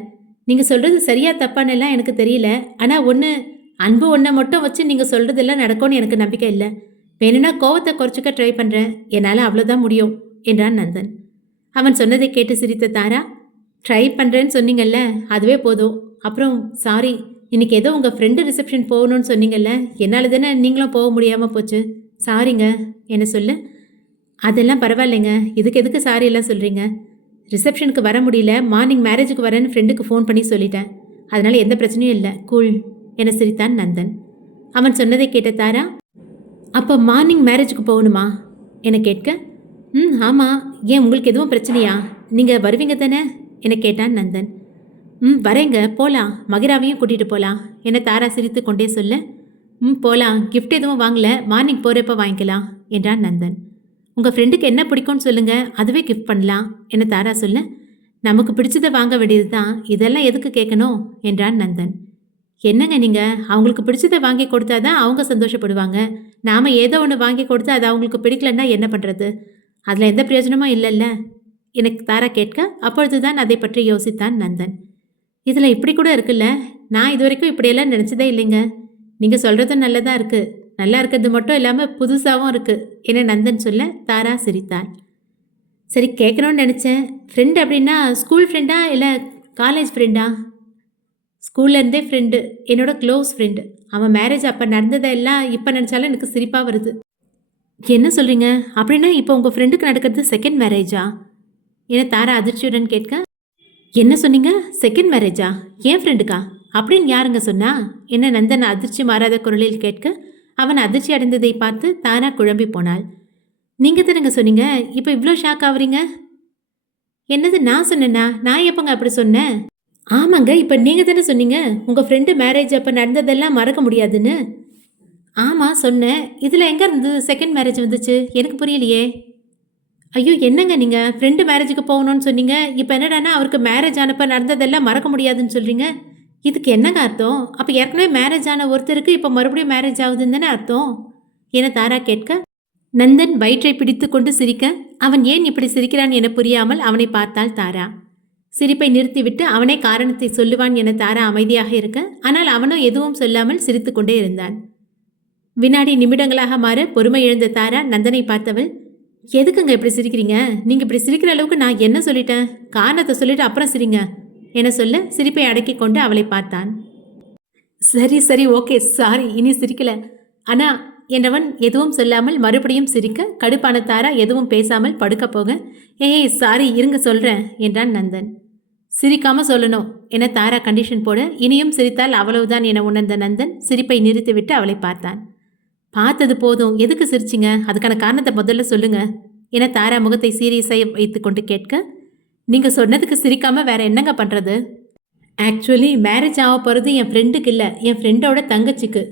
நீங்கள் சொல்கிறது சரியா தப்பானெல்லாம் எனக்கு தெரியல. ஆனால் ஒன்று, அன்பு ஒன்றை மட்டும் வச்சு நீங்கள் சொல்கிறதெல்லாம் நடக்கும்னு எனக்கு நம்பிக்கை இல்லை. வேணும்னா கோவத்தை குறைச்சிக்க ட்ரை பண்ணுறேன். என்னால் அவ்வளோதான் முடியும் என்றான் நந்தன். அவன் சொன்னதை கேட்டு சிரித்த தாரா, ட்ரை பண்ணுறேன்னு சொன்னீங்கல்ல, அதுவே போதும். அப்புறம் சாரி, இன்னைக்கு ஏதோ உங்கள் ஃப்ரெண்டு ரிசப்ஷன் போகணும்னு சொன்னீங்கல்ல, என்னால் தானே நீங்களும் போக முடியாமல் போச்சு. சாரிங்க என்ன சொல்ல, அதெல்லாம் பரவாயில்லைங்க, இதுக்கு எதுக்கு சாரி எல்லாம் சொல்கிறீங்க? ரிசப்ஷனுக்கு வர முடியல, மார்னிங் மேரேஜுக்கு வரேன்னு ஃப்ரெண்டுக்கு ஃபோன் பண்ணி சொல்லிட்டேன். அதனால் எந்த பிரச்சனையும் இல்லை, கூல் என சிரித்தான் நந்தன். அவன் சொன்னதை கேட்ட தாரா, அப்போ மார்னிங் மேரேஜுக்கு போகணுமா என கேட்க, ஆமாம், ஏன் உங்களுக்கு எதுவும் பிரச்சனையா? நீங்கள் வருவீங்க தானே என கேட்டான் நந்தன். வரேங்க, போகலாம், மகிராவையும் கூட்டிகிட்டு போகலாம் என தாரா சிரித்து கொண்டே சொல்ல, போகலாம், கிஃப்ட் எதுவும் வாங்கலை, மார்னிங் போகிறப்ப வாங்கிக்கலாம் என்றான் நந்தன். உங்கள் ஃப்ரெண்டுக்கு என்ன பிடிக்கும்னு சொல்லுங்கள், அதுவே கிஃப்ட் பண்ணலாம் என தாரா சொல்ல, நமக்கு பிடிச்சதை வாங்க வேண்டியது தான், இதெல்லாம் எதுக்கு கேட்கணும் என்றான் நந்தன். என்னங்க நீங்கள், அவங்களுக்கு பிடிச்சதை வாங்கி கொடுத்தா தான் அவங்க சந்தோஷப்படுவாங்க. நாம் ஏதோ ஒன்று வாங்கி கொடுத்தா அது அவங்களுக்கு பிடிக்கலன்னா என்ன பண்ணுறது? அதில் எந்த பிரயோஜனமும் இல்லைல்ல எனக்கு தாரா கேட்க, அப்பொழுது தான் அதை பற்றி யோசித்தான் நந்தன். இதில் இப்படி கூட இருக்குல்ல, நான் இது வரைக்கும் இப்படியெல்லாம் நினச்சதே இல்லைங்க. நீங்கள் சொல்கிறதும் நல்லதாக இருக்குது, நல்லா இருக்கிறது மட்டும் இல்லாமல் புதுசாகவும் இருக்குது என நந்தன் சொல்ல தாரா சிரித்தாள். சரி, கேட்கணும்னு நினச்சேன். ஃப்ரெண்டு அப்படின்னா ஸ்கூல் ஃப்ரெண்டா இல்லை காலேஜ் ஃப்ரெண்டா? ஸ்கூல்லேருந்தே ஃப்ரெண்டு, என்னோட க்ளோஸ் ஃப்ரெண்டு. அவன் மேரேஜ் அப்போ நடந்ததெல்லாம் இப்போ நினச்சாலும் எனக்கு சிரிப்பாக வருது. என்ன சொல்கிறீங்க? அப்படின்னா இப்போ உங்கள் ஃப்ரெண்டுக்கு நடக்கிறது செகண்ட் மேரேஜா என தாரா அதிர்ச்சியுடன் கேட்க, என்ன சொன்னீங்க? செகண்ட் மேரேஜா? என் ஃப்ரெண்டுக்கா? அப்படின்னு யாருங்க சொன்னா என்ன நந்தன் அதிர்ச்சி மாறாத குரலில் கேட்க, அவன் அதிர்ச்சி அடைந்ததை பார்த்து தாரா குழம்பி போனாள். நீங்கள் தானங்க சொன்னீங்க, இப்போ இவ்வளோ ஷாக் ஆகுறீங்க? என்னது நான் சொன்னேன்னா? நான் எப்போங்க அப்படி சொன்னேன்? ஆமாங்க, இப்போ நீங்கள் தானே சொன்னீங்க உங்கள் ஃப்ரெண்டு மேரேஜ் அப்போ நடந்ததெல்லாம் மறக்க முடியாதுன்னு. ஆமாம் சொன்னேன், இதில் எங்கே இருந்து செகண்ட் மேரேஜ் வந்துச்சு? எனக்கு புரியலையே. ஐயோ, என்னங்க நீங்கள் ஃப்ரெண்டு மேரேஜுக்கு போகணும்னு சொன்னீங்க, இப்போ என்னடானா அவருக்கு மேரேஜ் ஆனப்போ நடந்ததெல்லாம் மறக்க முடியாதுன்னு சொல்கிறீங்க. இதுக்கு என்னங்க அர்த்தம்? அப்போ ஏற்கனவே மேரேஜ் ஆன ஒருத்தருக்கு இப்போ மறுபடியும் மேரேஜ் ஆகுதுன்னு தானே அர்த்தம் என தாரா கேட்க, நந்தன் வயிற்றை பிடித்து கொண்டு சிரிக்க, அவன் ஏன் இப்படி சிரிக்கிறான் என புரியாமல் அவனை பார்த்தாள் தாரா. சிரிப்பை நிறுத்திவிட்டு அவனே காரணத்தை சொல்லுவான் என தாரா அமைதியாக இருக்க, ஆனால் அவனும் எதுவும் சொல்லாமல் சிரித்து கொண்டே இருந்தான். வினாடி நிமிடங்களாக மாற பொறுமை இழந்த தாரா நந்தனை பார்த்தவள், எதுக்குங்க இப்படி சிரிக்கிறீங்க? நீங்கள் இப்படி சிரிக்கிற அளவுக்கு நான் என்ன சொல்லிட்டேன்? காரணத்தை சொல்லிட்டு அப்புறம் சிரிங்க என சொல்ல சிரிப்பை அடக்கி கொண்டு அவளை பார்த்தான். சரி சரி, ஓகே, சாரி, இனி சிரிக்கல அண்ணா என்றவன் எதுவும் சொல்லாமல் மறுபடியும் சிரிக்க, கடுப்பான தாரா எதுவும் பேசாமல் படுக்க போக, ஏய் சாரி, இருங்க சொல்கிறேன் என்றான் நந்தன். சிரிக்காம சொல்லணும் என தாரா கண்டிஷன் போட, இனியும் சிரித்தால் அவ்வளவுதான் என உணர்ந்த நந்தன் சிரிப்பை நிறுத்திவிட்டு அவளை பார்த்தான். பார்த்தது போதும், எதுக்கு சிரிச்சிங்க? அதுக்கான காரணத்தை முதல்ல சொல்லுங்க என தாரா முகத்தை சீரியஸாக வைத்து கொண்டு கேட்க, நீங்கள் சொன்னதுக்கு சிரிக்காம வேற என்னங்க பண்ணுறது? ஆக்சுவலி மேரேஜ் ஆக போகிறது என் ஃப்ரெண்டுக்கு இல்லை, என் ஃப்ரெண்டோட தங்கச்சிக்கு.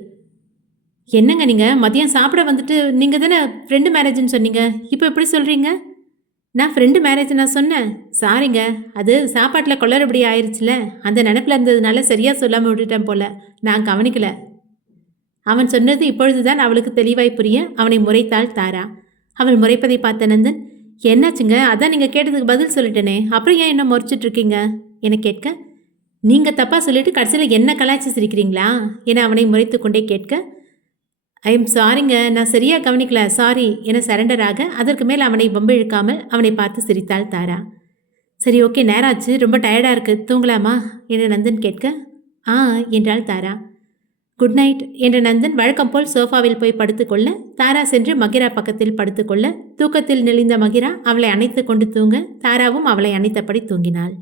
என்னங்க நீங்கள் மதியம் சாப்பிட வந்துட்டு நீங்கள் தானே ஃப்ரெண்டு மேரேஜ்னு சொன்னீங்க, இப்போ எப்படி சொல்கிறீங்க? நான் ஃப்ரெண்டு மேரேஜ் நான் சொன்னேன். சாரிங்க, அது சாப்பாட்டில் கொள்ளறுபடி ஆயிடுச்சுல, அந்த நினப்பில் இருந்ததுனால சரியாக சொல்லாமல் விட்டுட்டேன் போல, நான் கவனிக்கல. அவன் சொன்னது இப்பொழுதுதான் அவளுக்கு தெளிவாய் புரிய அவனை முறைத்தாள் தாரா. அவள் முறைப்பதை பார்த்த நந்தன், என்னாச்சுங்க? அதான் நீங்கள் கேட்டதுக்கு பதில் சொல்லிட்டேனே, அப்புறம் ஏன் என்ன முறைச்சிட்ருக்கீங்க என கேட்க, நீங்கள் தப்பாக சொல்லிட்டு கடைசியில் என்ன கலாய்ச்சி சிரிக்கிறீங்களா என அவனை முறைத்து கொண்டே கேட்க, ஐ எம் சாரிங்க, நான் சரியாக கவனிக்கல, சாரி என சரண்டராக அதற்கு மேல் அவனை வம்பு இழுக்காமல் அவனை பார்த்து சிரித்தாள் தாரா. சரி, ஓகே, நேராச்சு, ரொம்ப டயர்டாக இருக்குது, தூங்கலாமா என நந்தன் கேட்க, என்றாள் தாரா. குட் நைட் என்ற நந்தன் வழக்கம் போல் சோஃபாவில் போய் படுத்துக்கொள்ள, தாரா சென்று மகிரா பக்கத்தில் படுத்துக்கொள்ள, தூக்கத்தில் நெளிந்த மகிரா அவளை அணைத்து கொண்டு தூங்க, தாராவும் அவளை அணைத்தபடி தூங்கினாள்.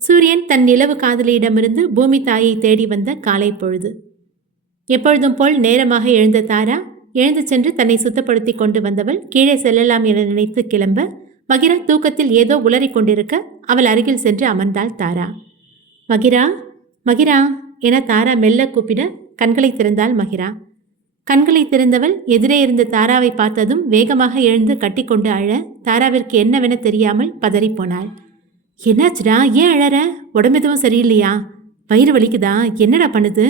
சூரியன் தன் நிலவு காதலியிடமிருந்து பூமி தாயை தேடி வந்த காலை பொழுது. எப்பொழுதும் போல் நேரமாக எழுந்த தாரா எழுந்து சென்று தன்னை சுத்தப்படுத்தி கொண்டு வந்தவள் கீழே செல்லலாம் என நினைத்து கிளம்ப, மகிரா தூக்கத்தில் ஏதோ உளறி கொண்டிருக்க அவள் அருகில் சென்று அமர்ந்தாள் தாரா. மகிரா, மகிரா என தாரா மெல்ல கூப்பிட கண்களை திறந்தாள் மகிரா. கண்களை திறந்தவள் எதிரே இருந்த தாராவை பார்த்ததும் வேகமாக எழுந்து கட்டிக்கொண்டு அழ தாராவிற்கு என்னவென தெரியாமல் பதறிப்போனாள். என்னாச்சுடா, ஏன் அழற? உடம்பு எதுவும் சரியில்லையா? வயிறு வலிக்குதா? என்னடா பண்ணுது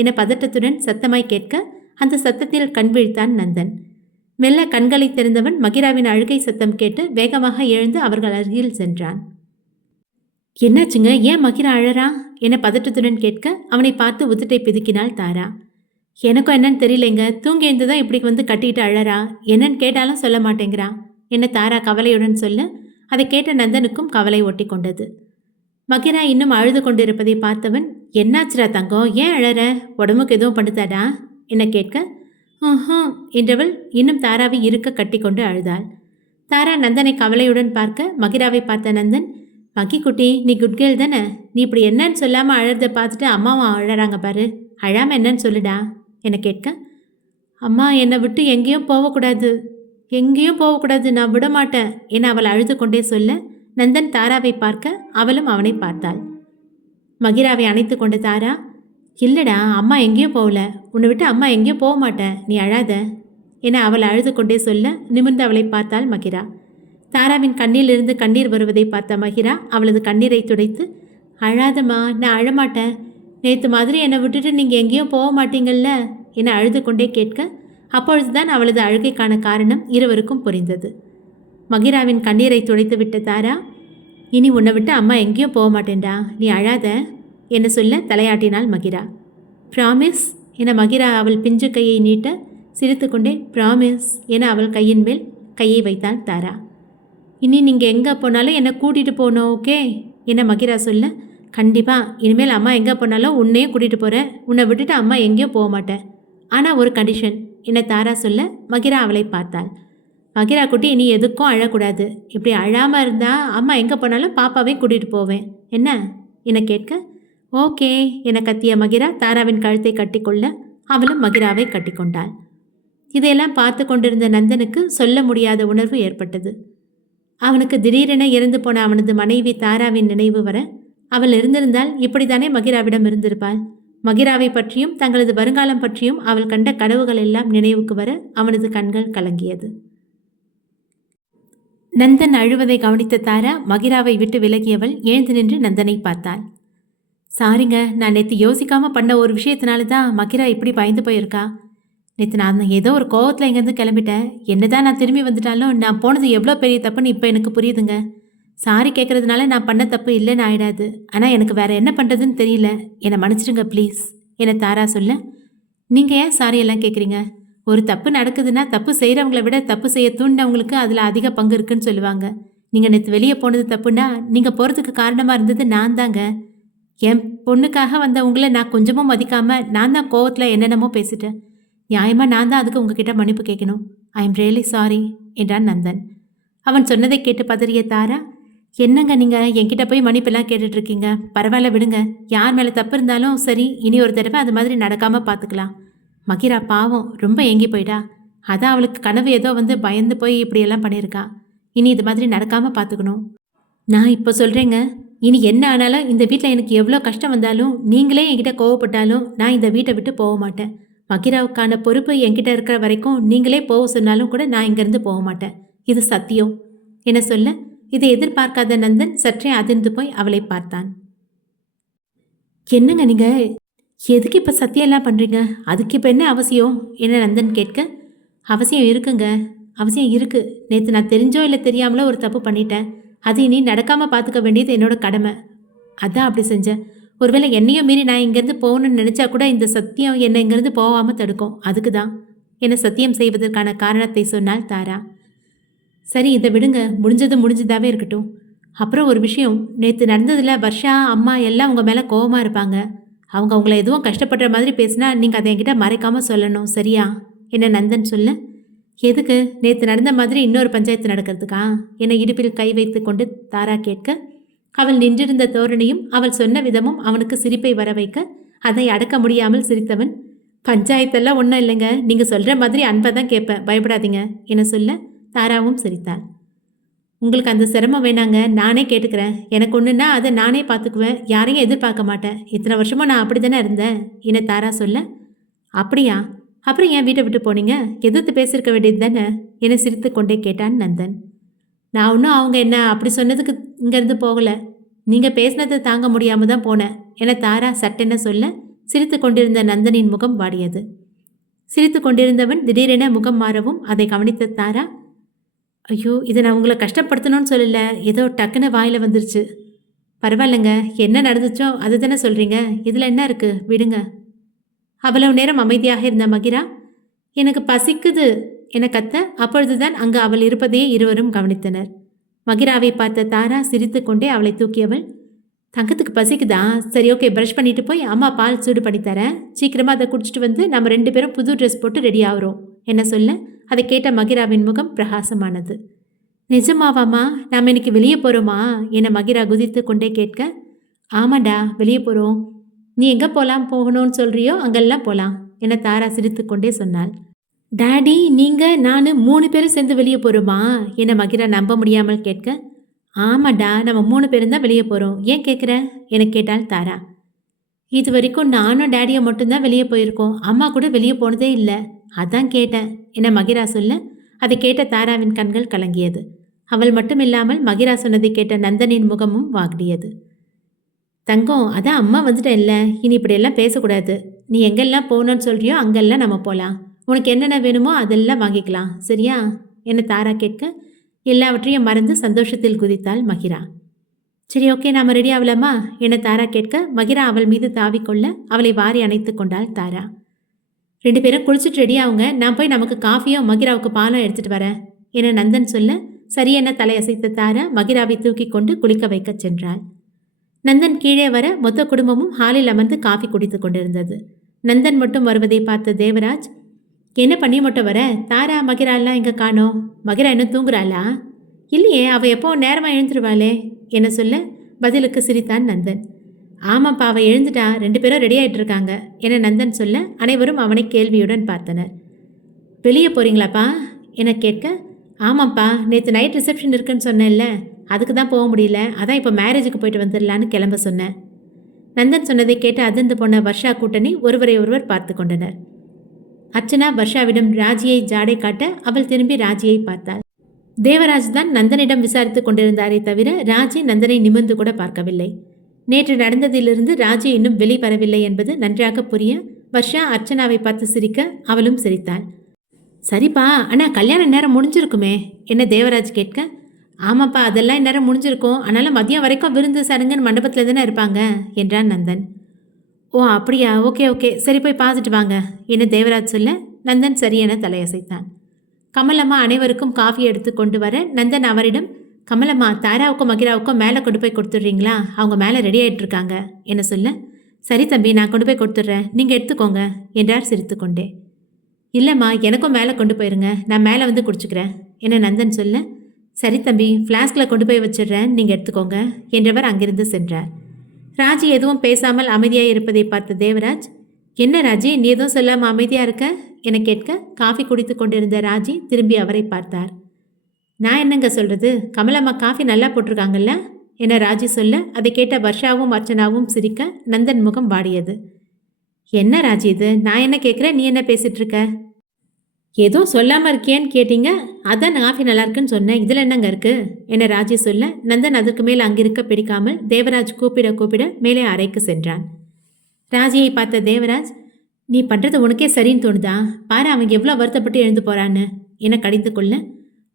என பதட்டத்துடன் சத்தமாய் கேட்க அந்த சத்தத்தில் கண் விழித்தான் நந்தன். மெல்ல கண்களை திறந்தவன் மகிராவின் அழுகை சத்தம் கேட்டு வேகமாக எழுந்து அவர்கள் அருகில் சென்றான். என்னாச்சுங்க, ஏன் மகிரா அழறா என பதட்டத்துடன் கேட்க அவனை பார்த்து உதட்டை பிதுக்கினாள் தாரா. எனக்கும் என்னன்னு தெரியலைங்க, தூங்கி எழுந்துதான் இப்படி வந்து கட்டிட்டு அழறா, என்னன்னு கேட்டாலும் சொல்ல மாட்டேங்கிறா என்ன தாரா கவலையுடன் சொல்ல அதை கேட்ட நந்தனுக்கும் கவலை ஒட்டி கொண்டது. மகிரா இன்னும் அழுது கொண்டிருப்பதை பார்த்தவன், என்னாச்சுரா தங்கம், ஏன் அழற? உடம்புக்கு எதுவும் பண்ணுதாடா என கேட்க என்றவள் இன்னும் தாராவை இருக்க கட்டி கொண்டு அழுதாள். தாரா நந்தனை கவலையுடன் பார்க்க மகிராவை பார்த்த நந்தன், மகி குட்டி, நீ குட்கேள் தானே? நீ இப்படி என்னன்னு சொல்லாமல் அழறதை பார்த்துட்டு அம்மாவும் அழறாங்க பாரு, அழாமல் என்னன்னு சொல்லுடா என கேட்க, அம்மா என்னை விட்டு எங்கேயும் போகக்கூடாது, எங்கேயும் போகக்கூடாது, நான் விட மாட்டேன் என அவள் அழுது கொண்டே சொல்ல நந்தன் தாராவை பார்க்க அவளும் அவனை பார்த்தாள். மகிராவை அணைத்து கொண்ட தாரா, இல்லடா, அம்மா எங்கேயும் போகல, உன்னை விட்டு அம்மா எங்கேயும் போக மாட்டேன், நீ அழாத என அவள் அழுது கொண்டே சொல்ல நிமிர்ந்து அவளை பார்த்தாள் மகிரா. தாராவின் கண்ணிலிருந்து கண்ணீர் வருவதை பார்த்த மகிரா அவளது கண்ணீரை துடைத்து, அழாதம்மா, நான் அழமாட்டேன், நேற்று மாதிரி என்னை விட்டுட்டு நீங்கள் எங்கேயும் போக மாட்டீங்கள்ல என அழுது கொண்டே கேட்க அப்பொழுதுதான் அவளது அழுகைக்கான காரணம் இருவருக்கும் புரிந்தது. மகிராவின் கண்ணீரை துடைத்து விட்ட தாரா, இனி உன்னை விட்டு அம்மா எங்கேயும் போக மாட்டேன்டா, நீ அழாத என சொல்ல தலையாட்டினாள் மகிரா. ப்ராமிஸ் என மகிரா அவள் பிஞ்சு கையை நீட்ட சிரித்துக்கொண்டே ப்ராமிஸ் என அவள் கையின் மேல் கையை வைத்தாள் தாரா. இனி நீங்கள் எங்கே போனாலும் என்னை கூட்டிகிட்டு போகணும், ஓகே என மகிரா சொல்ல, கண்டிப்பாக, இனிமேல் அம்மா எங்கே போனாலும் உன்னையும் கூட்டிகிட்டு போகிறேன், உன்னை விட்டுட்டு அம்மா எங்கேயும் போக மாட்டேன், ஆனால் ஒரு கண்டிஷன் என தாரா சொல்ல மகிரா அவளை பார்த்தாள். மகிரா குட்டி, இனி எதுக்கும் அழக்கூடாது, இப்படி அழாமல் இருந்தால் அம்மா எங்கே போனாலும் பாப்பாவே கூட்டிகிட்டு போவேன் என்ன என கேட்க, ஓகே என கத்திய மகிரா தாராவின் கழுத்தை கட்டிக்கொள்ள அவளும் மகிராவை கட்டிக்கொண்டாள். இதையெல்லாம் பார்த்து கொண்டிருந்த நந்தனுக்கு சொல்ல முடியாத உணர்வு ஏற்பட்டது. அவனுக்கு திடீரென இறந்து போன அவனது மனைவி தாராவின் நினைவு வர, அவள் இருந்திருந்தால் இப்படித்தானே மகிராவிடம் இருந்திருப்பாள். மகிராவை பற்றியும் தங்களது வருங்காலம் பற்றியும் அவள் கண்ட கனவுகள் எல்லாம் நினைவுக்கு வர அவனது கண்கள் கலங்கியது. நந்தன் அழுவதை கவனித்த தாரா மகிராவை விட்டு விலகியவள் எழுந்து நின்று நந்தனை பார்த்தாள். சாரிங்க, நான் நேற்று யோசிக்காமல் பண்ண ஒரு விஷயத்தினால தான் மகிரா இப்படி பயந்து போயிருக்கா. நேற்று நான் ஏதோ ஒரு கோவத்தில் இங்கேருந்து கிளம்பிட்டேன். என்னதான் நான் திரும்பி வந்துட்டாலும் நான் போனது எவ்வளோ பெரிய தப்புன்னு இப்போ எனக்கு புரியுதுங்க. சாரி கேட்குறதுனால நான் பண்ண தப்பு இல்லைன்னு ஆயிடாது, ஆனால் எனக்கு வேறு என்ன பண்ணுறதுன்னு தெரியல, என்னை மன்னிச்சிடுங்க ப்ளீஸ் என தாரா சொல்ல, நீங்கள் ஏன் சாரி எல்லாம் கேட்குறீங்க? ஒரு தப்பு நடக்குதுன்னா தப்பு செய்கிறவங்கள விட தப்பு செய்ய தூண்டினவங்களுக்கு அதில் அதிக பங்கு இருக்குன்னு சொல்லுவாங்க. நீங்கள் நேற்று வெளியே போனது தப்புன்னா நீங்கள் போகிறதுக்கு காரணமாக இருந்தது நான் தாங்க. என் பொண்ணுக்காக வந்த உங்களை நான் கொஞ்சமும் மதிக்காமல் நான் தான் கோவத்தில் என்னென்னமோ பேசிட்டேன். நியாயமாக நான் தான் அதுக்கு உங்ககிட்ட மன்னிப்பு கேட்கணும். ஐ எம் ரியலி சாரி என்றான் நந்தன். அவன் சொன்னதை கேட்டு பதறிய தாரா, என்னங்க நீங்கள் என்கிட்ட போய் மன்னிப்பெல்லாம் கேட்டுட்ருக்கீங்க, பரவாயில்ல விடுங்க, யார் மேலே தப்பு இருந்தாலும் சரி, இனி ஒரு தடவை அது மாதிரி நடக்காமல் பார்த்துக்கலாம். மகிரா பாவம் ரொம்ப ஏங்கி போயிட்டா, அதான் அவளுக்கு கனவு ஏதோ வந்து பயந்து போய் இப்படியெல்லாம் பண்ணியிருக்கா. இனி இது மாதிரி நடக்காமல் பார்த்துக்கணும். நான் இப்போ சொல்கிறேங்க, இனி என்ன ஆனாலும் இந்த வீட்டில் எனக்கு எவ்வளோ கஷ்டம் வந்தாலும் நீங்களே என்கிட்ட கோவப்பட்டாலும் நான் இந்த வீட்டை விட்டு போக மாட்டேன். மகிராவுக்கான பொறுப்பு என்கிட்ட இருக்கிற வரைக்கும் நீங்களே போக சொன்னாலும் கூட நான் இங்கேருந்து போக மாட்டேன், இது சத்தியம் என சொல்ல இதை எதிர்பார்க்காத நந்தன் சற்றே அதிர்ந்து போய் அவளை பார்த்தான். என்னங்க நீங்கள் எதுக்கு இப்போ சத்தியம்லாம் பண்ணுறீங்க? அதுக்கு இப்போ என்ன அவசியம் என நந்தன் கேட்க, அவசியம் இருக்குங்க, அவசியம் இருக்குது. நேற்று நான் தெரிஞ்சோ இல்லை தெரியாமலோ ஒரு தப்பு பண்ணிட்டேன். அது இனி நடக்காமல் பார்த்துக்க வேண்டியது என்னோட கடமை, அதான் அப்படி செஞ்சேன். ஒருவேளை என்னையும் மீறி நான் இங்கேருந்து போகணும்னு நினச்சா கூட இந்த சத்தியம் என்னை இங்கேருந்து போகாமல் தடுக்கும், அதுக்கு தான் என்னை சத்தியம் செய்வதற்கான காரணத்தை சொன்னாள் தாரா. சரி, இதை விடுங்க, முடிஞ்சது முடிஞ்சதாகவே இருக்கட்டும். அப்புறம் ஒரு விஷயம், நேற்று நடந்ததில் வர்ஷா அம்மா எல்லாம் உங்கள் மேலே கோபமாக இருப்பாங்க. அவங்க உங்களை எதுவும் கஷ்டப்படுற மாதிரி பேசினா நீங்கள் அதை என்கிட்ட மறைக்காமல் சொல்லணும், சரியா என்ன நந்தன் சொல்ல, எதுக்கு? நேற்று நடந்த மாதிரி இன்னொரு பஞ்சாயத்து நடக்கிறதுக்கா என இடுப்பில் கை வைத்து கொண்டு தாரா கேட்க, அவள் நின்றிருந்த தோரணையும் அவள் சொன்ன விதமும் அவனுக்கு சிரிப்பை வர வைக்க அதை அடக்க முடியாமல் சிரித்தவன், பஞ்சாயத்தெல்லாம் ஒன்றும் இல்லைங்க, நீங்கள் சொல்கிற மாதிரி அன்பை தான் கேட்பேன், பயப்படாதீங்க என சொல்ல தாராவும் சிரித்தாள். உங்களுக்கு அந்த சிரமம் வேணாங்க, நானே கேட்டுக்கிறேன். எனக்கு ஒன்றுன்னா அதை நானே பார்த்துக்குவேன், யாரையும் எதிர்பார்க்க மாட்டேன். இத்தனை வருஷமும் நான் அப்படி தானே இருந்தேன் என தாரா சொல்ல, அப்படியா? அப்புறம் ஏன் வீட்டை விட்டு போனீங்க? எதிர்த்து பேசியிருக்க வேண்டியது தானே என சிரித்து கொண்டே கேட்டான் நந்தன். நான் ஒன்றும் அவங்க என்ன அப்படி சொன்னதுக்கு இங்கேருந்து போகலை. நீங்கள் பேசினதை தாங்க முடியாமல் தான் போனேன் என தாரா சட்டென சொல்ல சிரித்து கொண்டிருந்த நந்தனின் முகம் வாடியது. சிரித்து கொண்டிருந்தவன் திடீரென முகம் மாறவும் அதை கவனித்த தாரா, ஐயோ இதை நான் உங்களை கஷ்டப்படுத்தணும்னு சொல்லல, ஏதோ டக்குன்னு வாயில் வந்துருச்சு. பரவாயில்லைங்க, என்ன நடந்துச்சோ அது தானே சொல்கிறீங்க, இதில் என்ன இருக்குது, விடுங்க. அவ்வளவு நேரம் அமைதியாக இருந்த மகிரா, எனக்கு பசிக்குது என கத்த, அப்பொழுதுதான் அங்கு அவள் இருப்பதையே இருவரும் கவனித்தனர். மகிராவை பார்த்த தாரா சிரித்து கொண்டே அவளை தூக்கியவள், தங்கத்துக்கு பசிக்குதா? சரி ஓகே, ப்ரஷ் பண்ணிட்டு போய் அம்மா பால் சூடு பண்ணி தரேன், சீக்கிரமாக அதை குடிச்சிட்டு வந்து நம்ம 2 பேரும் புது ட்ரெஸ் போட்டு ரெடி ஆகிறோம் என்ன சொல்ல அதை கேட்ட மகிராவின் முகம் பிரகாசமானது. நிஜமாவாமா? நாம் இன்னைக்கு வெளியே போகிறோமா என மகிரா குதித்து கொண்டே கேட்க, ஆமாண்டா வெளியே போகிறோம். நீ எங்கே போகணும்னு சொல்கிறியோ அங்கெல்லாம் போகலாம் என தாரா சிரித்து கொண்டே சொன்னாள். டாடி, நீங்கள் நான் 3 பேரும் சேர்ந்து வெளியே போகிறோமா என மகிரா நம்ப முடியாமல் கேட்க, ஆமாண்டா நம்ம 3 பேரும் தான் வெளியே போகிறோம், ஏன் கேட்குற என கேட்டாள் தாரா. இது வரைக்கும் நானும் டேடியை மட்டும்தான் வெளியே போயிருக்கோம், அம்மா கூட வெளியே போனதே இல்லை, அதான் கேட்டேன் என மகிரா சொல்ல அதை கேட்ட தாராவின் கண்கள் கலங்கியது. அவள் மட்டும் இல்லாமல் மகிரா சொன்னதை கேட்ட நந்தனின் முகமும் வாடியது. தங்கம், அதான் அம்மா வந்துட்டேன் இல்லை, இனி இப்படியெல்லாம் பேசக்கூடாது. நீ எங்கெல்லாம் போகணும்னு சொல்கிறியோ அங்கெல்லாம் நம்ம போகலாம், உனக்கு என்னென்ன வேணுமோ அதெல்லாம் வாங்கிக்கலாம், சரியா என தாரா கேட்க எல்லாவற்றையும் மறந்து சந்தோஷத்தில் குதித்தாள் மகிரா. சரி ஓகே, நாம் ரெடி ஆகலாமா என தாரா கேட்க மகிரா அவள் மீது தாவிக்கொள்ள அவளை வாரி அணைத்து கொண்டாள் தாரா. 2 பேரும் குளிச்சுட்டு ரெடி ஆகுங்க, நான் போய் நமக்கு காஃபியும் மகிராவுக்கு பாலும் எடுத்துகிட்டு வரேன் என நந்தன் சொல்ல சரியென தலையசைத்த தாரா மகிராவை தூக்கி கொண்டு குளிக்க வைக்க சென்றாள். நந்தன் கீழே வர மொத்த குடும்பமும் ஹாலில் அமர்ந்து காஃபி குடித்து கொண்டிருந்தது. நந்தன் மட்டும் வருவதை பார்த்த தேவராஜ், என்ன பண்ணி மட்டும் வர, தாரா மகிராலாம் இங்கே காணோம், மகிரா இன்னும் தூங்குறாளா? இல்லையே, அவள் எப்போ நேரமாக எழுந்துருவாளே என சொல்ல பதிலுக்கு சிரித்தான் நந்தன். ஆமாப்பா, அவள் எழுந்துட்டா, 2 பேரும் ரெடி ஆகிட்டு இருக்காங்க என நந்தன் சொல்ல அனைவரும் அவனை கேள்வியுடன் பார்த்தனர். வெளியே போகிறீங்களாப்பா என கேட்க, ஆமாப்பா, நேற்று நைட் ரிசப்ஷன் இருக்குன்னு சொன்னேன்ல, அதுக்கு தான் போக முடியல, அதான் இப்போ மேரேஜுக்கு போயிட்டு வந்துடலான்னு கிளம்ப சொன்னேன். நந்தன் சொன்னதை கேட்டு அதிர்ந்து போன வர்ஷா கூட்டணி ஒருவரை ஒருவர் பார்த்து கொண்டனர். அர்ச்சனா வர்ஷாவிடம் ராஜியை ஜாடை காட்ட அவள் திரும்பி ராஜியை பார்த்தாள். தேவராஜ் தான் நந்தனிடம் விசாரித்து கொண்டிருந்தாரே தவிர ராஜி நந்தனை நிமிர்ந்து கூட பார்க்கவில்லை. நேற்று நடந்ததிலிருந்து ராஜி இன்னும் வெளிவரவில்லை என்பது நன்றாக புரிய வர்ஷா அர்ச்சனாவை பார்த்து சிரிக்க அவளும் சிரித்தாள். சரிப்பா, ஆனால் கல்யாண நேரம் முடிஞ்சிருக்குமே என்ன தேவராஜ் கேட்க, ஆமாப்பா அதெல்லாம் இந்நேரம் முடிஞ்சிருக்கும், அதனால் மதியம் வரைக்கும் விருந்து சடங்குன்னு மண்டபத்தில் தானே இருப்பாங்க என்றான் நந்தன். ஓ அப்படியா, ஓகே ஓகே, சரி போய் பார்த்துட்டு வாங்க என தேவராஜ் சொல்ல நந்தன் சரியென தலையசைத்தான். கமலம்மா அனைவருக்கும் காஃபி எடுத்து கொண்டு வர நந்தன் அவரிடம், கமலம்மா தாராவுக்கும் மகிராவுக்கும் மேலே கொண்டு போய் கொடுத்துட்றீங்களா, அவங்க மேலே ரெடி ஆகிட்டு இருக்காங்க என சொல்ல, சரி தம்பி நான் கொண்டு போய் கொடுத்துட்றேன், நீங்கள் எடுத்துக்கோங்க என்றார் சிரித்து கொண்டே. இல்லைம்மா எனக்கும் மேலே கொண்டு போயிருங்க, நான் மேலே வந்து குடிச்சுக்கிறேன் என நந்தன் சொல்ல, சரி தம்பி ஃப்ளாஸ்கில் கொண்டு போய் வச்சிடுறேன், நீங்கள் எடுத்துக்கோங்க என்றவர் அங்கிருந்து சென்றார். ராஜி எதுவும் பேசாமல் அமைதியாக இருப்பதை பார்த்த தேவராஜ், என்ன ராஜி நீ எதுவும் சொல்லாமல் அமைதியாக இருக்க என கேட்க காஃபி குடித்து கொண்டிருந்த ராஜி திரும்பி அவரை பார்த்தார். நான் என்னங்க சொல்கிறது, கமலம்மா காஃபி நல்லா போட்டிருக்காங்கல்ல என ராஜி சொல்ல அதை கேட்ட வர்ஷாவும் அர்ச்சனாவும் சிரிக்க நந்தன் முகம் வாடியது. என்ன ராஜி இது, நான் என்ன கேட்குறேன், நீ என்ன பேசிகிட்டு இருக்க? ஏதோ சொல்லாமல் இருக்கியேன்னு கேட்டீங்க, அதான் காஃபி நல்லா இருக்குன்னு சொன்னேன், இதில் என்னங்க இருக்குது என ராஜி சொல்ல நந்தன் அதற்கு மேல் அங்கிருக்க பிடிக்காமல் தேவராஜ் கூப்பிட மேலே அறைக்கு சென்றான். ராஜியை பார்த்த தேவராஜ், நீ பண்ணுறது உனக்கே சரின்னு தோணுதா, பாரு அவன் எவ்வளோ வருத்தப்பட்டு எழுந்து போகிறான்னு என கடிந்து கொள்ள,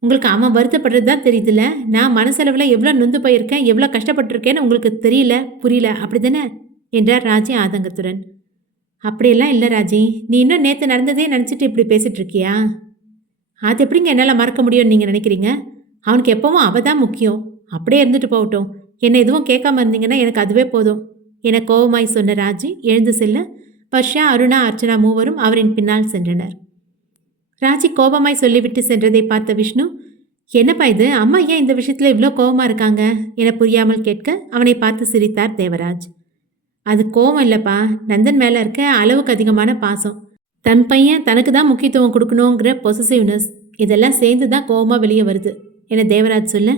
உங்களுக்கு அவன் வருத்தப்படுறது தான் தெரியுதுல்ல, நான் மனசளவில் எவ்வளோ நொந்து போயிருக்கேன், எவ்வளோ கஷ்டப்பட்டிருக்கேன்னு உங்களுக்கு தெரியல புரியல அப்படி தானே என்றார் ராஜி ஆதங்கத்துடன். அப்படியெல்லாம் இல்லை ராஜி, நீ இன்னும் நேற்று நடந்ததே நினச்சிட்டு இப்படி பேசிகிட்டு இருக்கியா? அது எப்படிங்க என்னால் மறக்க முடியும்னு நீங்கள் நினைக்கிறீங்க? அவனுக்கு எப்போவும் அவள் தான் முக்கியம், அப்படியே இருந்துட்டு போகட்டும், என்னை எதுவும் கேட்காம இருந்தீங்கன்னா எனக்கு அதுவே போதும் என கோபமாய் சொன்ன ராஜி எழுந்து செல்ல வர்ஷா, அருணா, அர்ச்சனா மூவரும் அவரின் பின்னால் சென்றனர். ராஜி கோபமாய் சொல்லிவிட்டு சென்றதை பார்த்த விஷ்ணு, என்னப்பா இது, அம்மா ஏன் இந்த விஷயத்தில் இவ்வளோ கோபமாக இருக்காங்க என புரியாமல் கேட்க அவனை பார்த்து சிரித்தார் தேவராஜ். அது கோபம் இல்லைப்பா, நந்தன் மேலே இருக்க அளவுக்கு அதிகமான பாசம், தன் பையன் தனக்கு தான் முக்கியத்துவம் கொடுக்கணுங்கிற பொசசிவ்னஸ், இதெல்லாம் சேர்ந்து தான் கோபமாக வெளியே வருது என தேவராஜ் சொல்ல,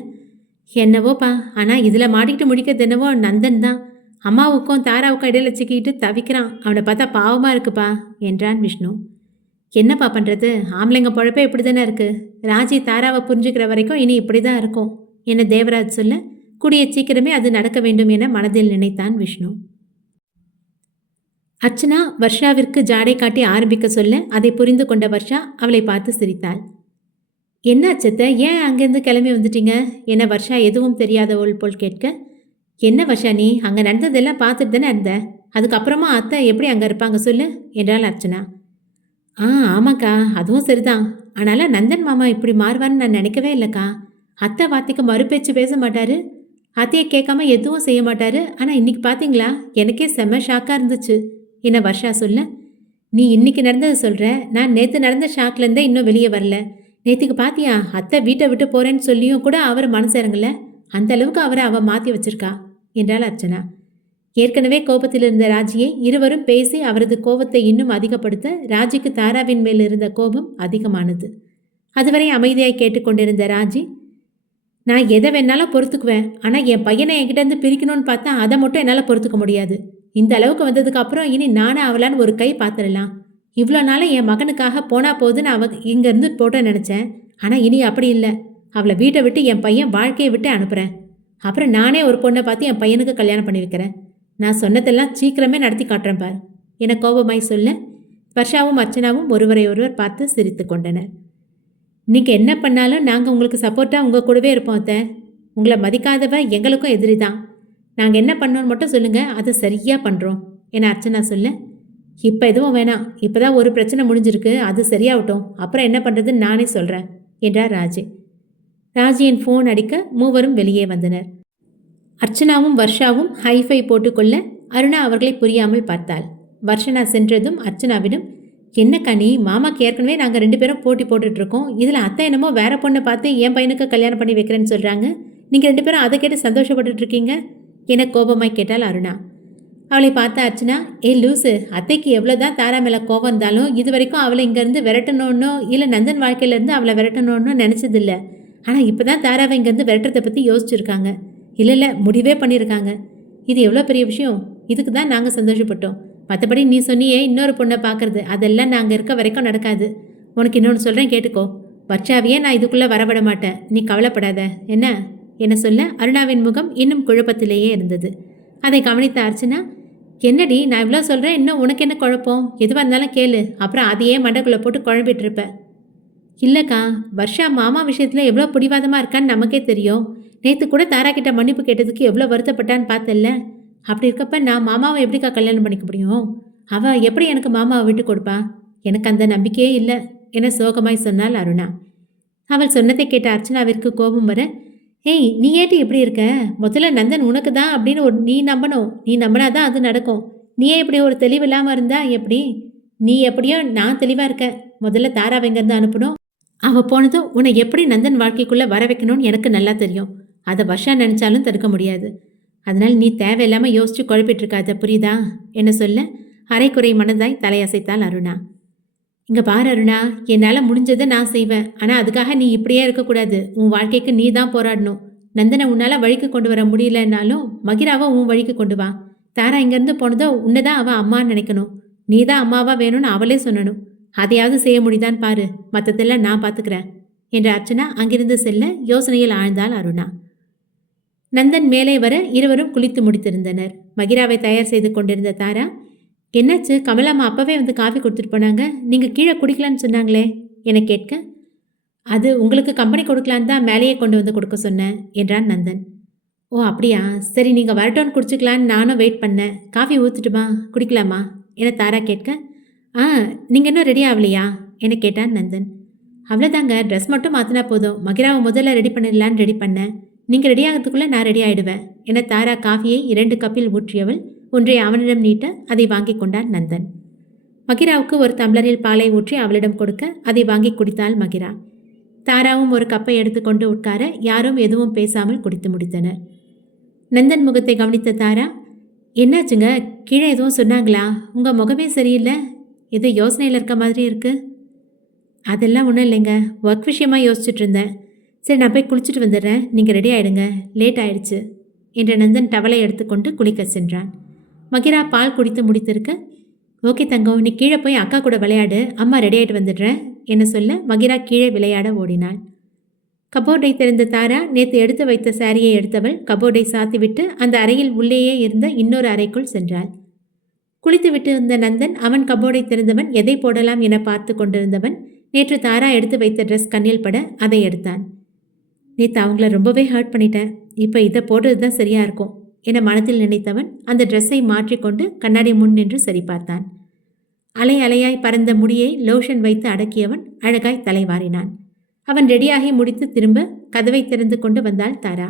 என்னவோப்பா, ஆனால் இதில் மாட்டிக்கிட்டு முடிக்கிறது என்னவோ நந்தன் தான், அம்மாவுக்கும் தாராவுக்கும் இடையில சிக்கிட்டு தவிக்கிறான், அவனை பார்த்தா பாவமாக இருக்குப்பா என்றான் விஷ்ணு. என்னப்பா பண்ணுறது, ஆம்பளைங்க பொழப்பே இப்படி தானே இருக்குது. ராஜி தாராவை புரிஞ்சுக்கிற வரைக்கும் இனி இப்படி தான் இருக்கும் என தேவராஜ் சொல்ல, கூடிய சீக்கிரமே அது நடக்க வேண்டும் என மனதில் நினைத்தான் விஷ்ணு. அர்ச்சனா வர்ஷாவிற்கு ஜாடை காட்டி ஆரம்பிக்க சொல்ல அதை புரிந்து கொண்ட வர்ஷா அவளை பார்த்து சிரித்தாள். என்ன அச்சத்தை, ஏன் அங்கேருந்து கிளம்பி வந்துட்டீங்க என வர்ஷா எதுவும் தெரியாதவள் போல் கேட்க, என்ன வர்ஷா நீ அங்கே நடந்ததெல்லாம் பார்த்துட்டு தானே இருந்த, அதுக்கப்புறமா அத்தை எப்படி அங்கே இருப்பாங்க சொல்லு என்றாள் அர்ச்சனா. ஆமாக்கா, அதுவும் சரிதான். ஆனாலும் நந்தன் மாமா இப்படி மாறுவான்னு நான் நினைக்கவே இல்லைக்கா. அத்தை வார்த்தைக்கு மறுபேச்சு பேச மாட்டாரு, அத்தையை கேட்காம எதுவும் செய்ய மாட்டாரு. ஆனால் இன்னைக்கு பார்த்தீங்களா, எனக்கே செம்ம ஷாக்காக இருந்துச்சு என்ன வர்ஷா சொல்ல, நீ இன்னைக்கு நடந்தது சொல்கிற, நான் நேற்று நடந்த ஷாக்லேருந்தே இன்னும் வெளியே வரல. நேற்றுக்கு பார்த்தியா, அத்தை வீட்டை விட்டு போகிறேன்னு சொல்லியும் கூட அவர் மனசு இறங்கல. அந்த அளவுக்கு அவரை அவள் மாற்றி வச்சிருக்கா என்றாள் அர்ச்சனா. ஏற்கனவே கோபத்தில் இருந்த ராஜியை இருவரும் பேசி அவரது கோபத்தை இன்னும் அதிகப்படுத்த ராஜிக்கு தாராவின் மேல் இருந்த கோபம் அதிகமானது. அதுவரை அமைதியாய் கேட்டுக்கொண்டிருந்த ராஜி, நான் எதை வேணாலும் பொறுத்துக்குவேன், ஆனால் என் பையனை என்கிட்டேருந்து பிரிக்கணும்னு பார்த்தா அதை மட்டும் என்னால் பொறுத்துக்க முடியாது. இந்த அளவுக்கு வந்ததுக்கு அப்புறம் இனி நானே அவளான்னு ஒரு கை பார்த்துடலாம். இவ்வளோ நாளும் என் மகனுக்காக போனா போதுன்னு அவ இங்கேருந்து போட்ட நினச்சேன். ஆனால் இனி அப்படி இல்லை. அவளை வீட்டை விட்டு என் பையன் வாழ்க்கையை விட்டு அனுப்புகிறேன். அப்புறம் நானே ஒரு பொண்ணை பார்த்து என் பையனுக்கு கல்யாணம் பண்ணி வைக்கிறேன். நான் சொன்னதெல்லாம் சீக்கிரமே நடத்தி காட்டுறேன் பார் என கோபமாய் சொல்ல, வர்ஷாவும் அர்ச்சனாவும் ஒருவரை ஒருவர் பார்த்து சிரித்து கொண்டனர். நீங்கள் என்ன பண்ணாலும் நாங்கள் உங்களுக்கு சப்போர்ட்டாக உங்கள் கூடவே இருப்போம் அத்தை. உங்களை மதிக்காதவ எங்களுக்கும் எதிரி தான். நாங்கள் என்ன பண்ணோன்னு மட்டும் சொல்லுங்கள், அதை சரியாக பண்ணுறோம் என அர்ச்சனா சொல்ல, இப்போ எதுவும் வேணாம், இப்போ தான் ஒரு பிரச்சனை முடிஞ்சிருக்கு, அது சரியாகட்டும், அப்புறம் என்ன பண்ணுறதுன்னு நானே சொல்கிறேன் என்றார் ராஜி. ராஜியின் ஃபோன் அடிக்க மூவரும் வெளியே வந்தனர். அர்ச்சனாவும் வர்ஷாவும் ஹைஃபை போட்டுக்கொள்ள அருணா அவர்களை புரியாமல் பார்த்தாள். வர்ஷனா சென்றதும் அர்ச்சனாவிடம், என்ன கனி, மாமாக்கு ஏற்கனவே நாங்கள் 2 பேரும் போட்டி போட்டுட்ருக்கோம், இதில் அத்தை என்னமோ வேற பொண்ணை பார்த்து என் பையனுக்கு கல்யாணம் பண்ணி வைக்கிறேன்னு சொல்கிறாங்க, நீங்கள் 2 பேரும் அதை கேட்டு சந்தோஷப்பட்டுட்ருக்கீங்க என கோபமாய் கேட்டாள் அருணா. அவளை பார்த்த அர்ச்சனா, லூசு, அத்தைக்கு எவ்வளோதான் தாரா மேலே கோபம் இருந்தாலும் இது வரைக்கும் அவளை இங்கேருந்து விரட்டணுன்னோ இல்லை நந்தன் வாழ்க்கையிலேருந்து அவளை விரட்டணுன்னோ நினச்சதில்ல. ஆனால் இப்போ தான் தாராவை இங்கேருந்து விரட்டுறதை பற்றி யோசிச்சுருக்காங்க. இல்லை முடிவே பண்ணியிருக்காங்க. இது எவ்வளோ பெரிய விஷயம். இதுக்கு தான் நாங்கள் சந்தோஷப்பட்டோம். மற்றபடி நீ சொன்னியே இன்னொரு பொண்ணை பார்க்குறது, அதெல்லாம் நாங்கள் இருக்க வரைக்கும் நடக்காது. உனக்கு இன்னொன்று சொல்கிறேன் கேட்டுக்கோ. வர்ஷாவையே நான் இதுக்குள்ளே வரவிட மாட்டேன், நீ கவலைப்படாத என்ன சொல்ல அருணாவின் முகம் இன்னும் குழப்பத்திலேயே இருந்தது. அதை கவனித்த அர்ச்சனா, என்னடி நான் இவ்வளோ சொல்கிறேன், இன்னும் உனக்கு என்ன குழப்பம், எதுவாக இருந்தாலும் கேளு, அப்புறம் அதையே மண்டைக்குள்ளே போட்டு குழம்பிட்டு இருப்ப. இல்லைக்கா, வர்ஷா மாமா விஷயத்தில் எவ்வளோ பிடிவாதமாக இருக்கான்னு நமக்கே தெரியும். நேற்று கூட தாரா கிட்ட மன்னிப்பு கேட்டதுக்கு எவ்வளோ வருத்தப்பட்டான்னு பார்த்தல்ல. அப்படி இருக்கப்ப நான் மாமாவை எப்படிக்கா கல்யாணம் பண்ணிக்க முடியும்? அவள் எப்படி எனக்கு மாமாவை விட்டு கொடுப்பா? எனக்கு அந்த நம்பிக்கையே இல்லை என சோகமாய் சொன்னாள் அருணா. அவள் சொன்னதை கேட்ட அர்ச்சனாவிற்கு கோபம் வர, நீ ஏட்டி எப்படி இருக்க? முதல்ல நந்தன் உனக்கு தான் அப்படின்னு நீ நம்பணும். நீ நம்பினாதான் அது நடக்கும். நீயே இப்படி ஒரு தெளிவு இல்லாமல் இருந்தா எப்படி? நீ எப்படியோ, நான் தெளிவாக இருக்கேன். முதல்ல தாராவை இங்கேருந்து அனுப்பணும். அவள் போனதும் உன்னை எப்படி நந்தன் வாழ்க்கைக்குள்ளே வர வைக்கணும்னு எனக்கு நல்லா தெரியும். அதை வர்ஷா நினச்சாலும் தடுக்க முடியாது. அதனால் நீ தேவையில்லாமல் யோசிச்சு குழப்பிட்டு இருக்காத, புரியுதா என்ன சொல்ல அரைக்குறை மனதாய் தலையசைத்தாள் அருணா. இங்கே பாரு அருணா, என்னால் முடிஞ்சதை நான் செய்வேன். ஆனால் அதுக்காக நீ இப்படியே இருக்கக்கூடாது. உன் வாழ்க்கைக்கு நீ தான் போராடணும். நந்தனை உன்னால் வழிக்கு கொண்டு வர முடியலன்னாலும் மகிராவை உன் வழிக்கு கொண்டு வா. தாரா இங்கேருந்து போனதோ உன்னை தான் அவள் அம்மான்னு நினைக்கணும். நீ தான் அம்மாவா வேணும்னு அவளே சொல்லணும். அதையாவது செய்ய முடியுதான்னு பாரு, மற்றதெல்லாம் நான் பார்த்துக்கிறேன் என்ற அர்ச்சனா அங்கிருந்து செல்ல யோசனையில் ஆழ்ந்தாள் அருணா. நந்தன் மேலே வர இருவரும் குளித்து முடித்திருந்தனர். மகிராவை தயார் செய்து கொண்டிருந்த தாரா, என்னாச்சு, கமலாம்மா அப்பவே வந்து காஃபி கொடுத்துட்டு போனாங்க, நீங்கள் கீழே குடிக்கலான்னு சொன்னாங்களே என கேட்க, அது உங்களுக்கு கம்பெனி கொடுக்கலான்னு தான் மேலேயே கொண்டு வந்து கொடுக்க சொன்னேன் என்றான் நந்தன். ஓ அப்படியா, சரி நீங்கள் வரட்டோன்னு குடிச்சிக்கலான்னு நானும் வெயிட் பண்ணேன். காஃபி ஊற்றுட்டுமா, குடிக்கலாமா என தாரா கேட்க, நீங்கள் இன்னும் ரெடி ஆகலையா என கேட்டான் நந்தன். அவ்வளோதாங்க, ட்ரெஸ் மட்டும் மாற்றினா போதும். மகிராவை முதல்ல ரெடி பண்ணிடலான்னு ரெடி பண்ணேன். நீங்கள் ரெடி ஆகிறதுக்குள்ளே நான் ரெடி ஆகிடுவேன் என தாரா காஃபியை 2 கப்பில் ஊற்றியவள் ஒன்றை அவனிடம் நீட்ட அதை வாங்கி கொண்டான் நந்தன். மகிராவுக்கு ஒரு டம்ளரில் பாலை ஊற்றி அவளிடம் கொடுக்க அதை வாங்கி குடித்தாள் மகிரா. தாராவும் ஒரு கப்பை எடுத்துக்கொண்டு உட்கார யாரும் எதுவும் பேசாமல் குடித்து முடித்தனர். நந்தன் முகத்தை கவனித்த தாரா, என்னாச்சுங்க, கீழே எதுவும் சொன்னாங்களா? உங்கள் முகமே சரியில்லை, ஏதோ யோசனையில் இருக்க மாதிரி இருக்கு. அதெல்லாம் ஒன்றும் இல்லைங்க, ஒர்க் விஷயமாக யோசிச்சுட்டு இருந்தேன். சரி, நான் போய் குளிச்சுட்டு வந்துடுறேன், நீங்கள் ரெடி ஆகிடுங்க, லேட் ஆயிடுச்சு என்ற நந்தன் டவலை எடுத்துக்கொண்டு குளிக்க சென்றான். மகிரா பால் குடித்து முடித்திருக்க, ஓகே தங்கம், நீ கீழே போய் அக்கா கூட விளையாடு, அம்மா ரெடி ஆயிட்டு வந்துடுறேன் என்ன சொல்ல மகிரா கீழே விளையாட ஓடினாள். கபோர்டை திறந்த தாரா நேற்று எடுத்து வைத்த சாரியை எடுத்தவள் கபோர்டை சாத்திவிட்டு அந்த அறையில் உள்ளேயே இருந்த இன்னொரு அறைக்குள் சென்றாள். குளித்துவிட்டு இருந்த நந்தன் அவன் கபோர்டை திறந்தவன் எதை போடலாம் என பார்த்து கொண்டிருந்தவன் நேற்று தாரா எடுத்து வைத்த ட்ரெஸ் கண்ணில் பட அதை எடுத்தான். நேற்று அவங்கள ரொம்பவே ஹர்ட் பண்ணிட்டேன், இப்போ இதை போடுறது தான் சரியா இருக்கும் என மனத்தில் நினைத்தவன் அந்த ட்ரெஸ்ஸை மாற்றிக்கொண்டு கண்ணாடி முன் நின்று சரி பார்த்தான். அலை அலையாய் பறந்த முடியை லோஷன் வைத்து அடக்கியவன் அழகாய் தலைவாரினான். அவன் ரெடியாகி முடித்து திரும்ப கதவை திறந்து கொண்டு வந்தாள் தாரா.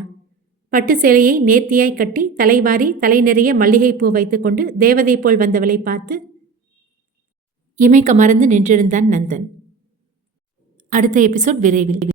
பட்டு சேலையை நேர்த்தியாய் கட்டி தலைவாரி தலை நிறைய மல்லிகைப்பூ வைத்துக்கொண்டு தேவதை போல் வந்தவளை பார்த்து இமைக்க மறந்து நின்றிருந்தான் நந்தன். அடுத்த எபிசோட் விரைவில்.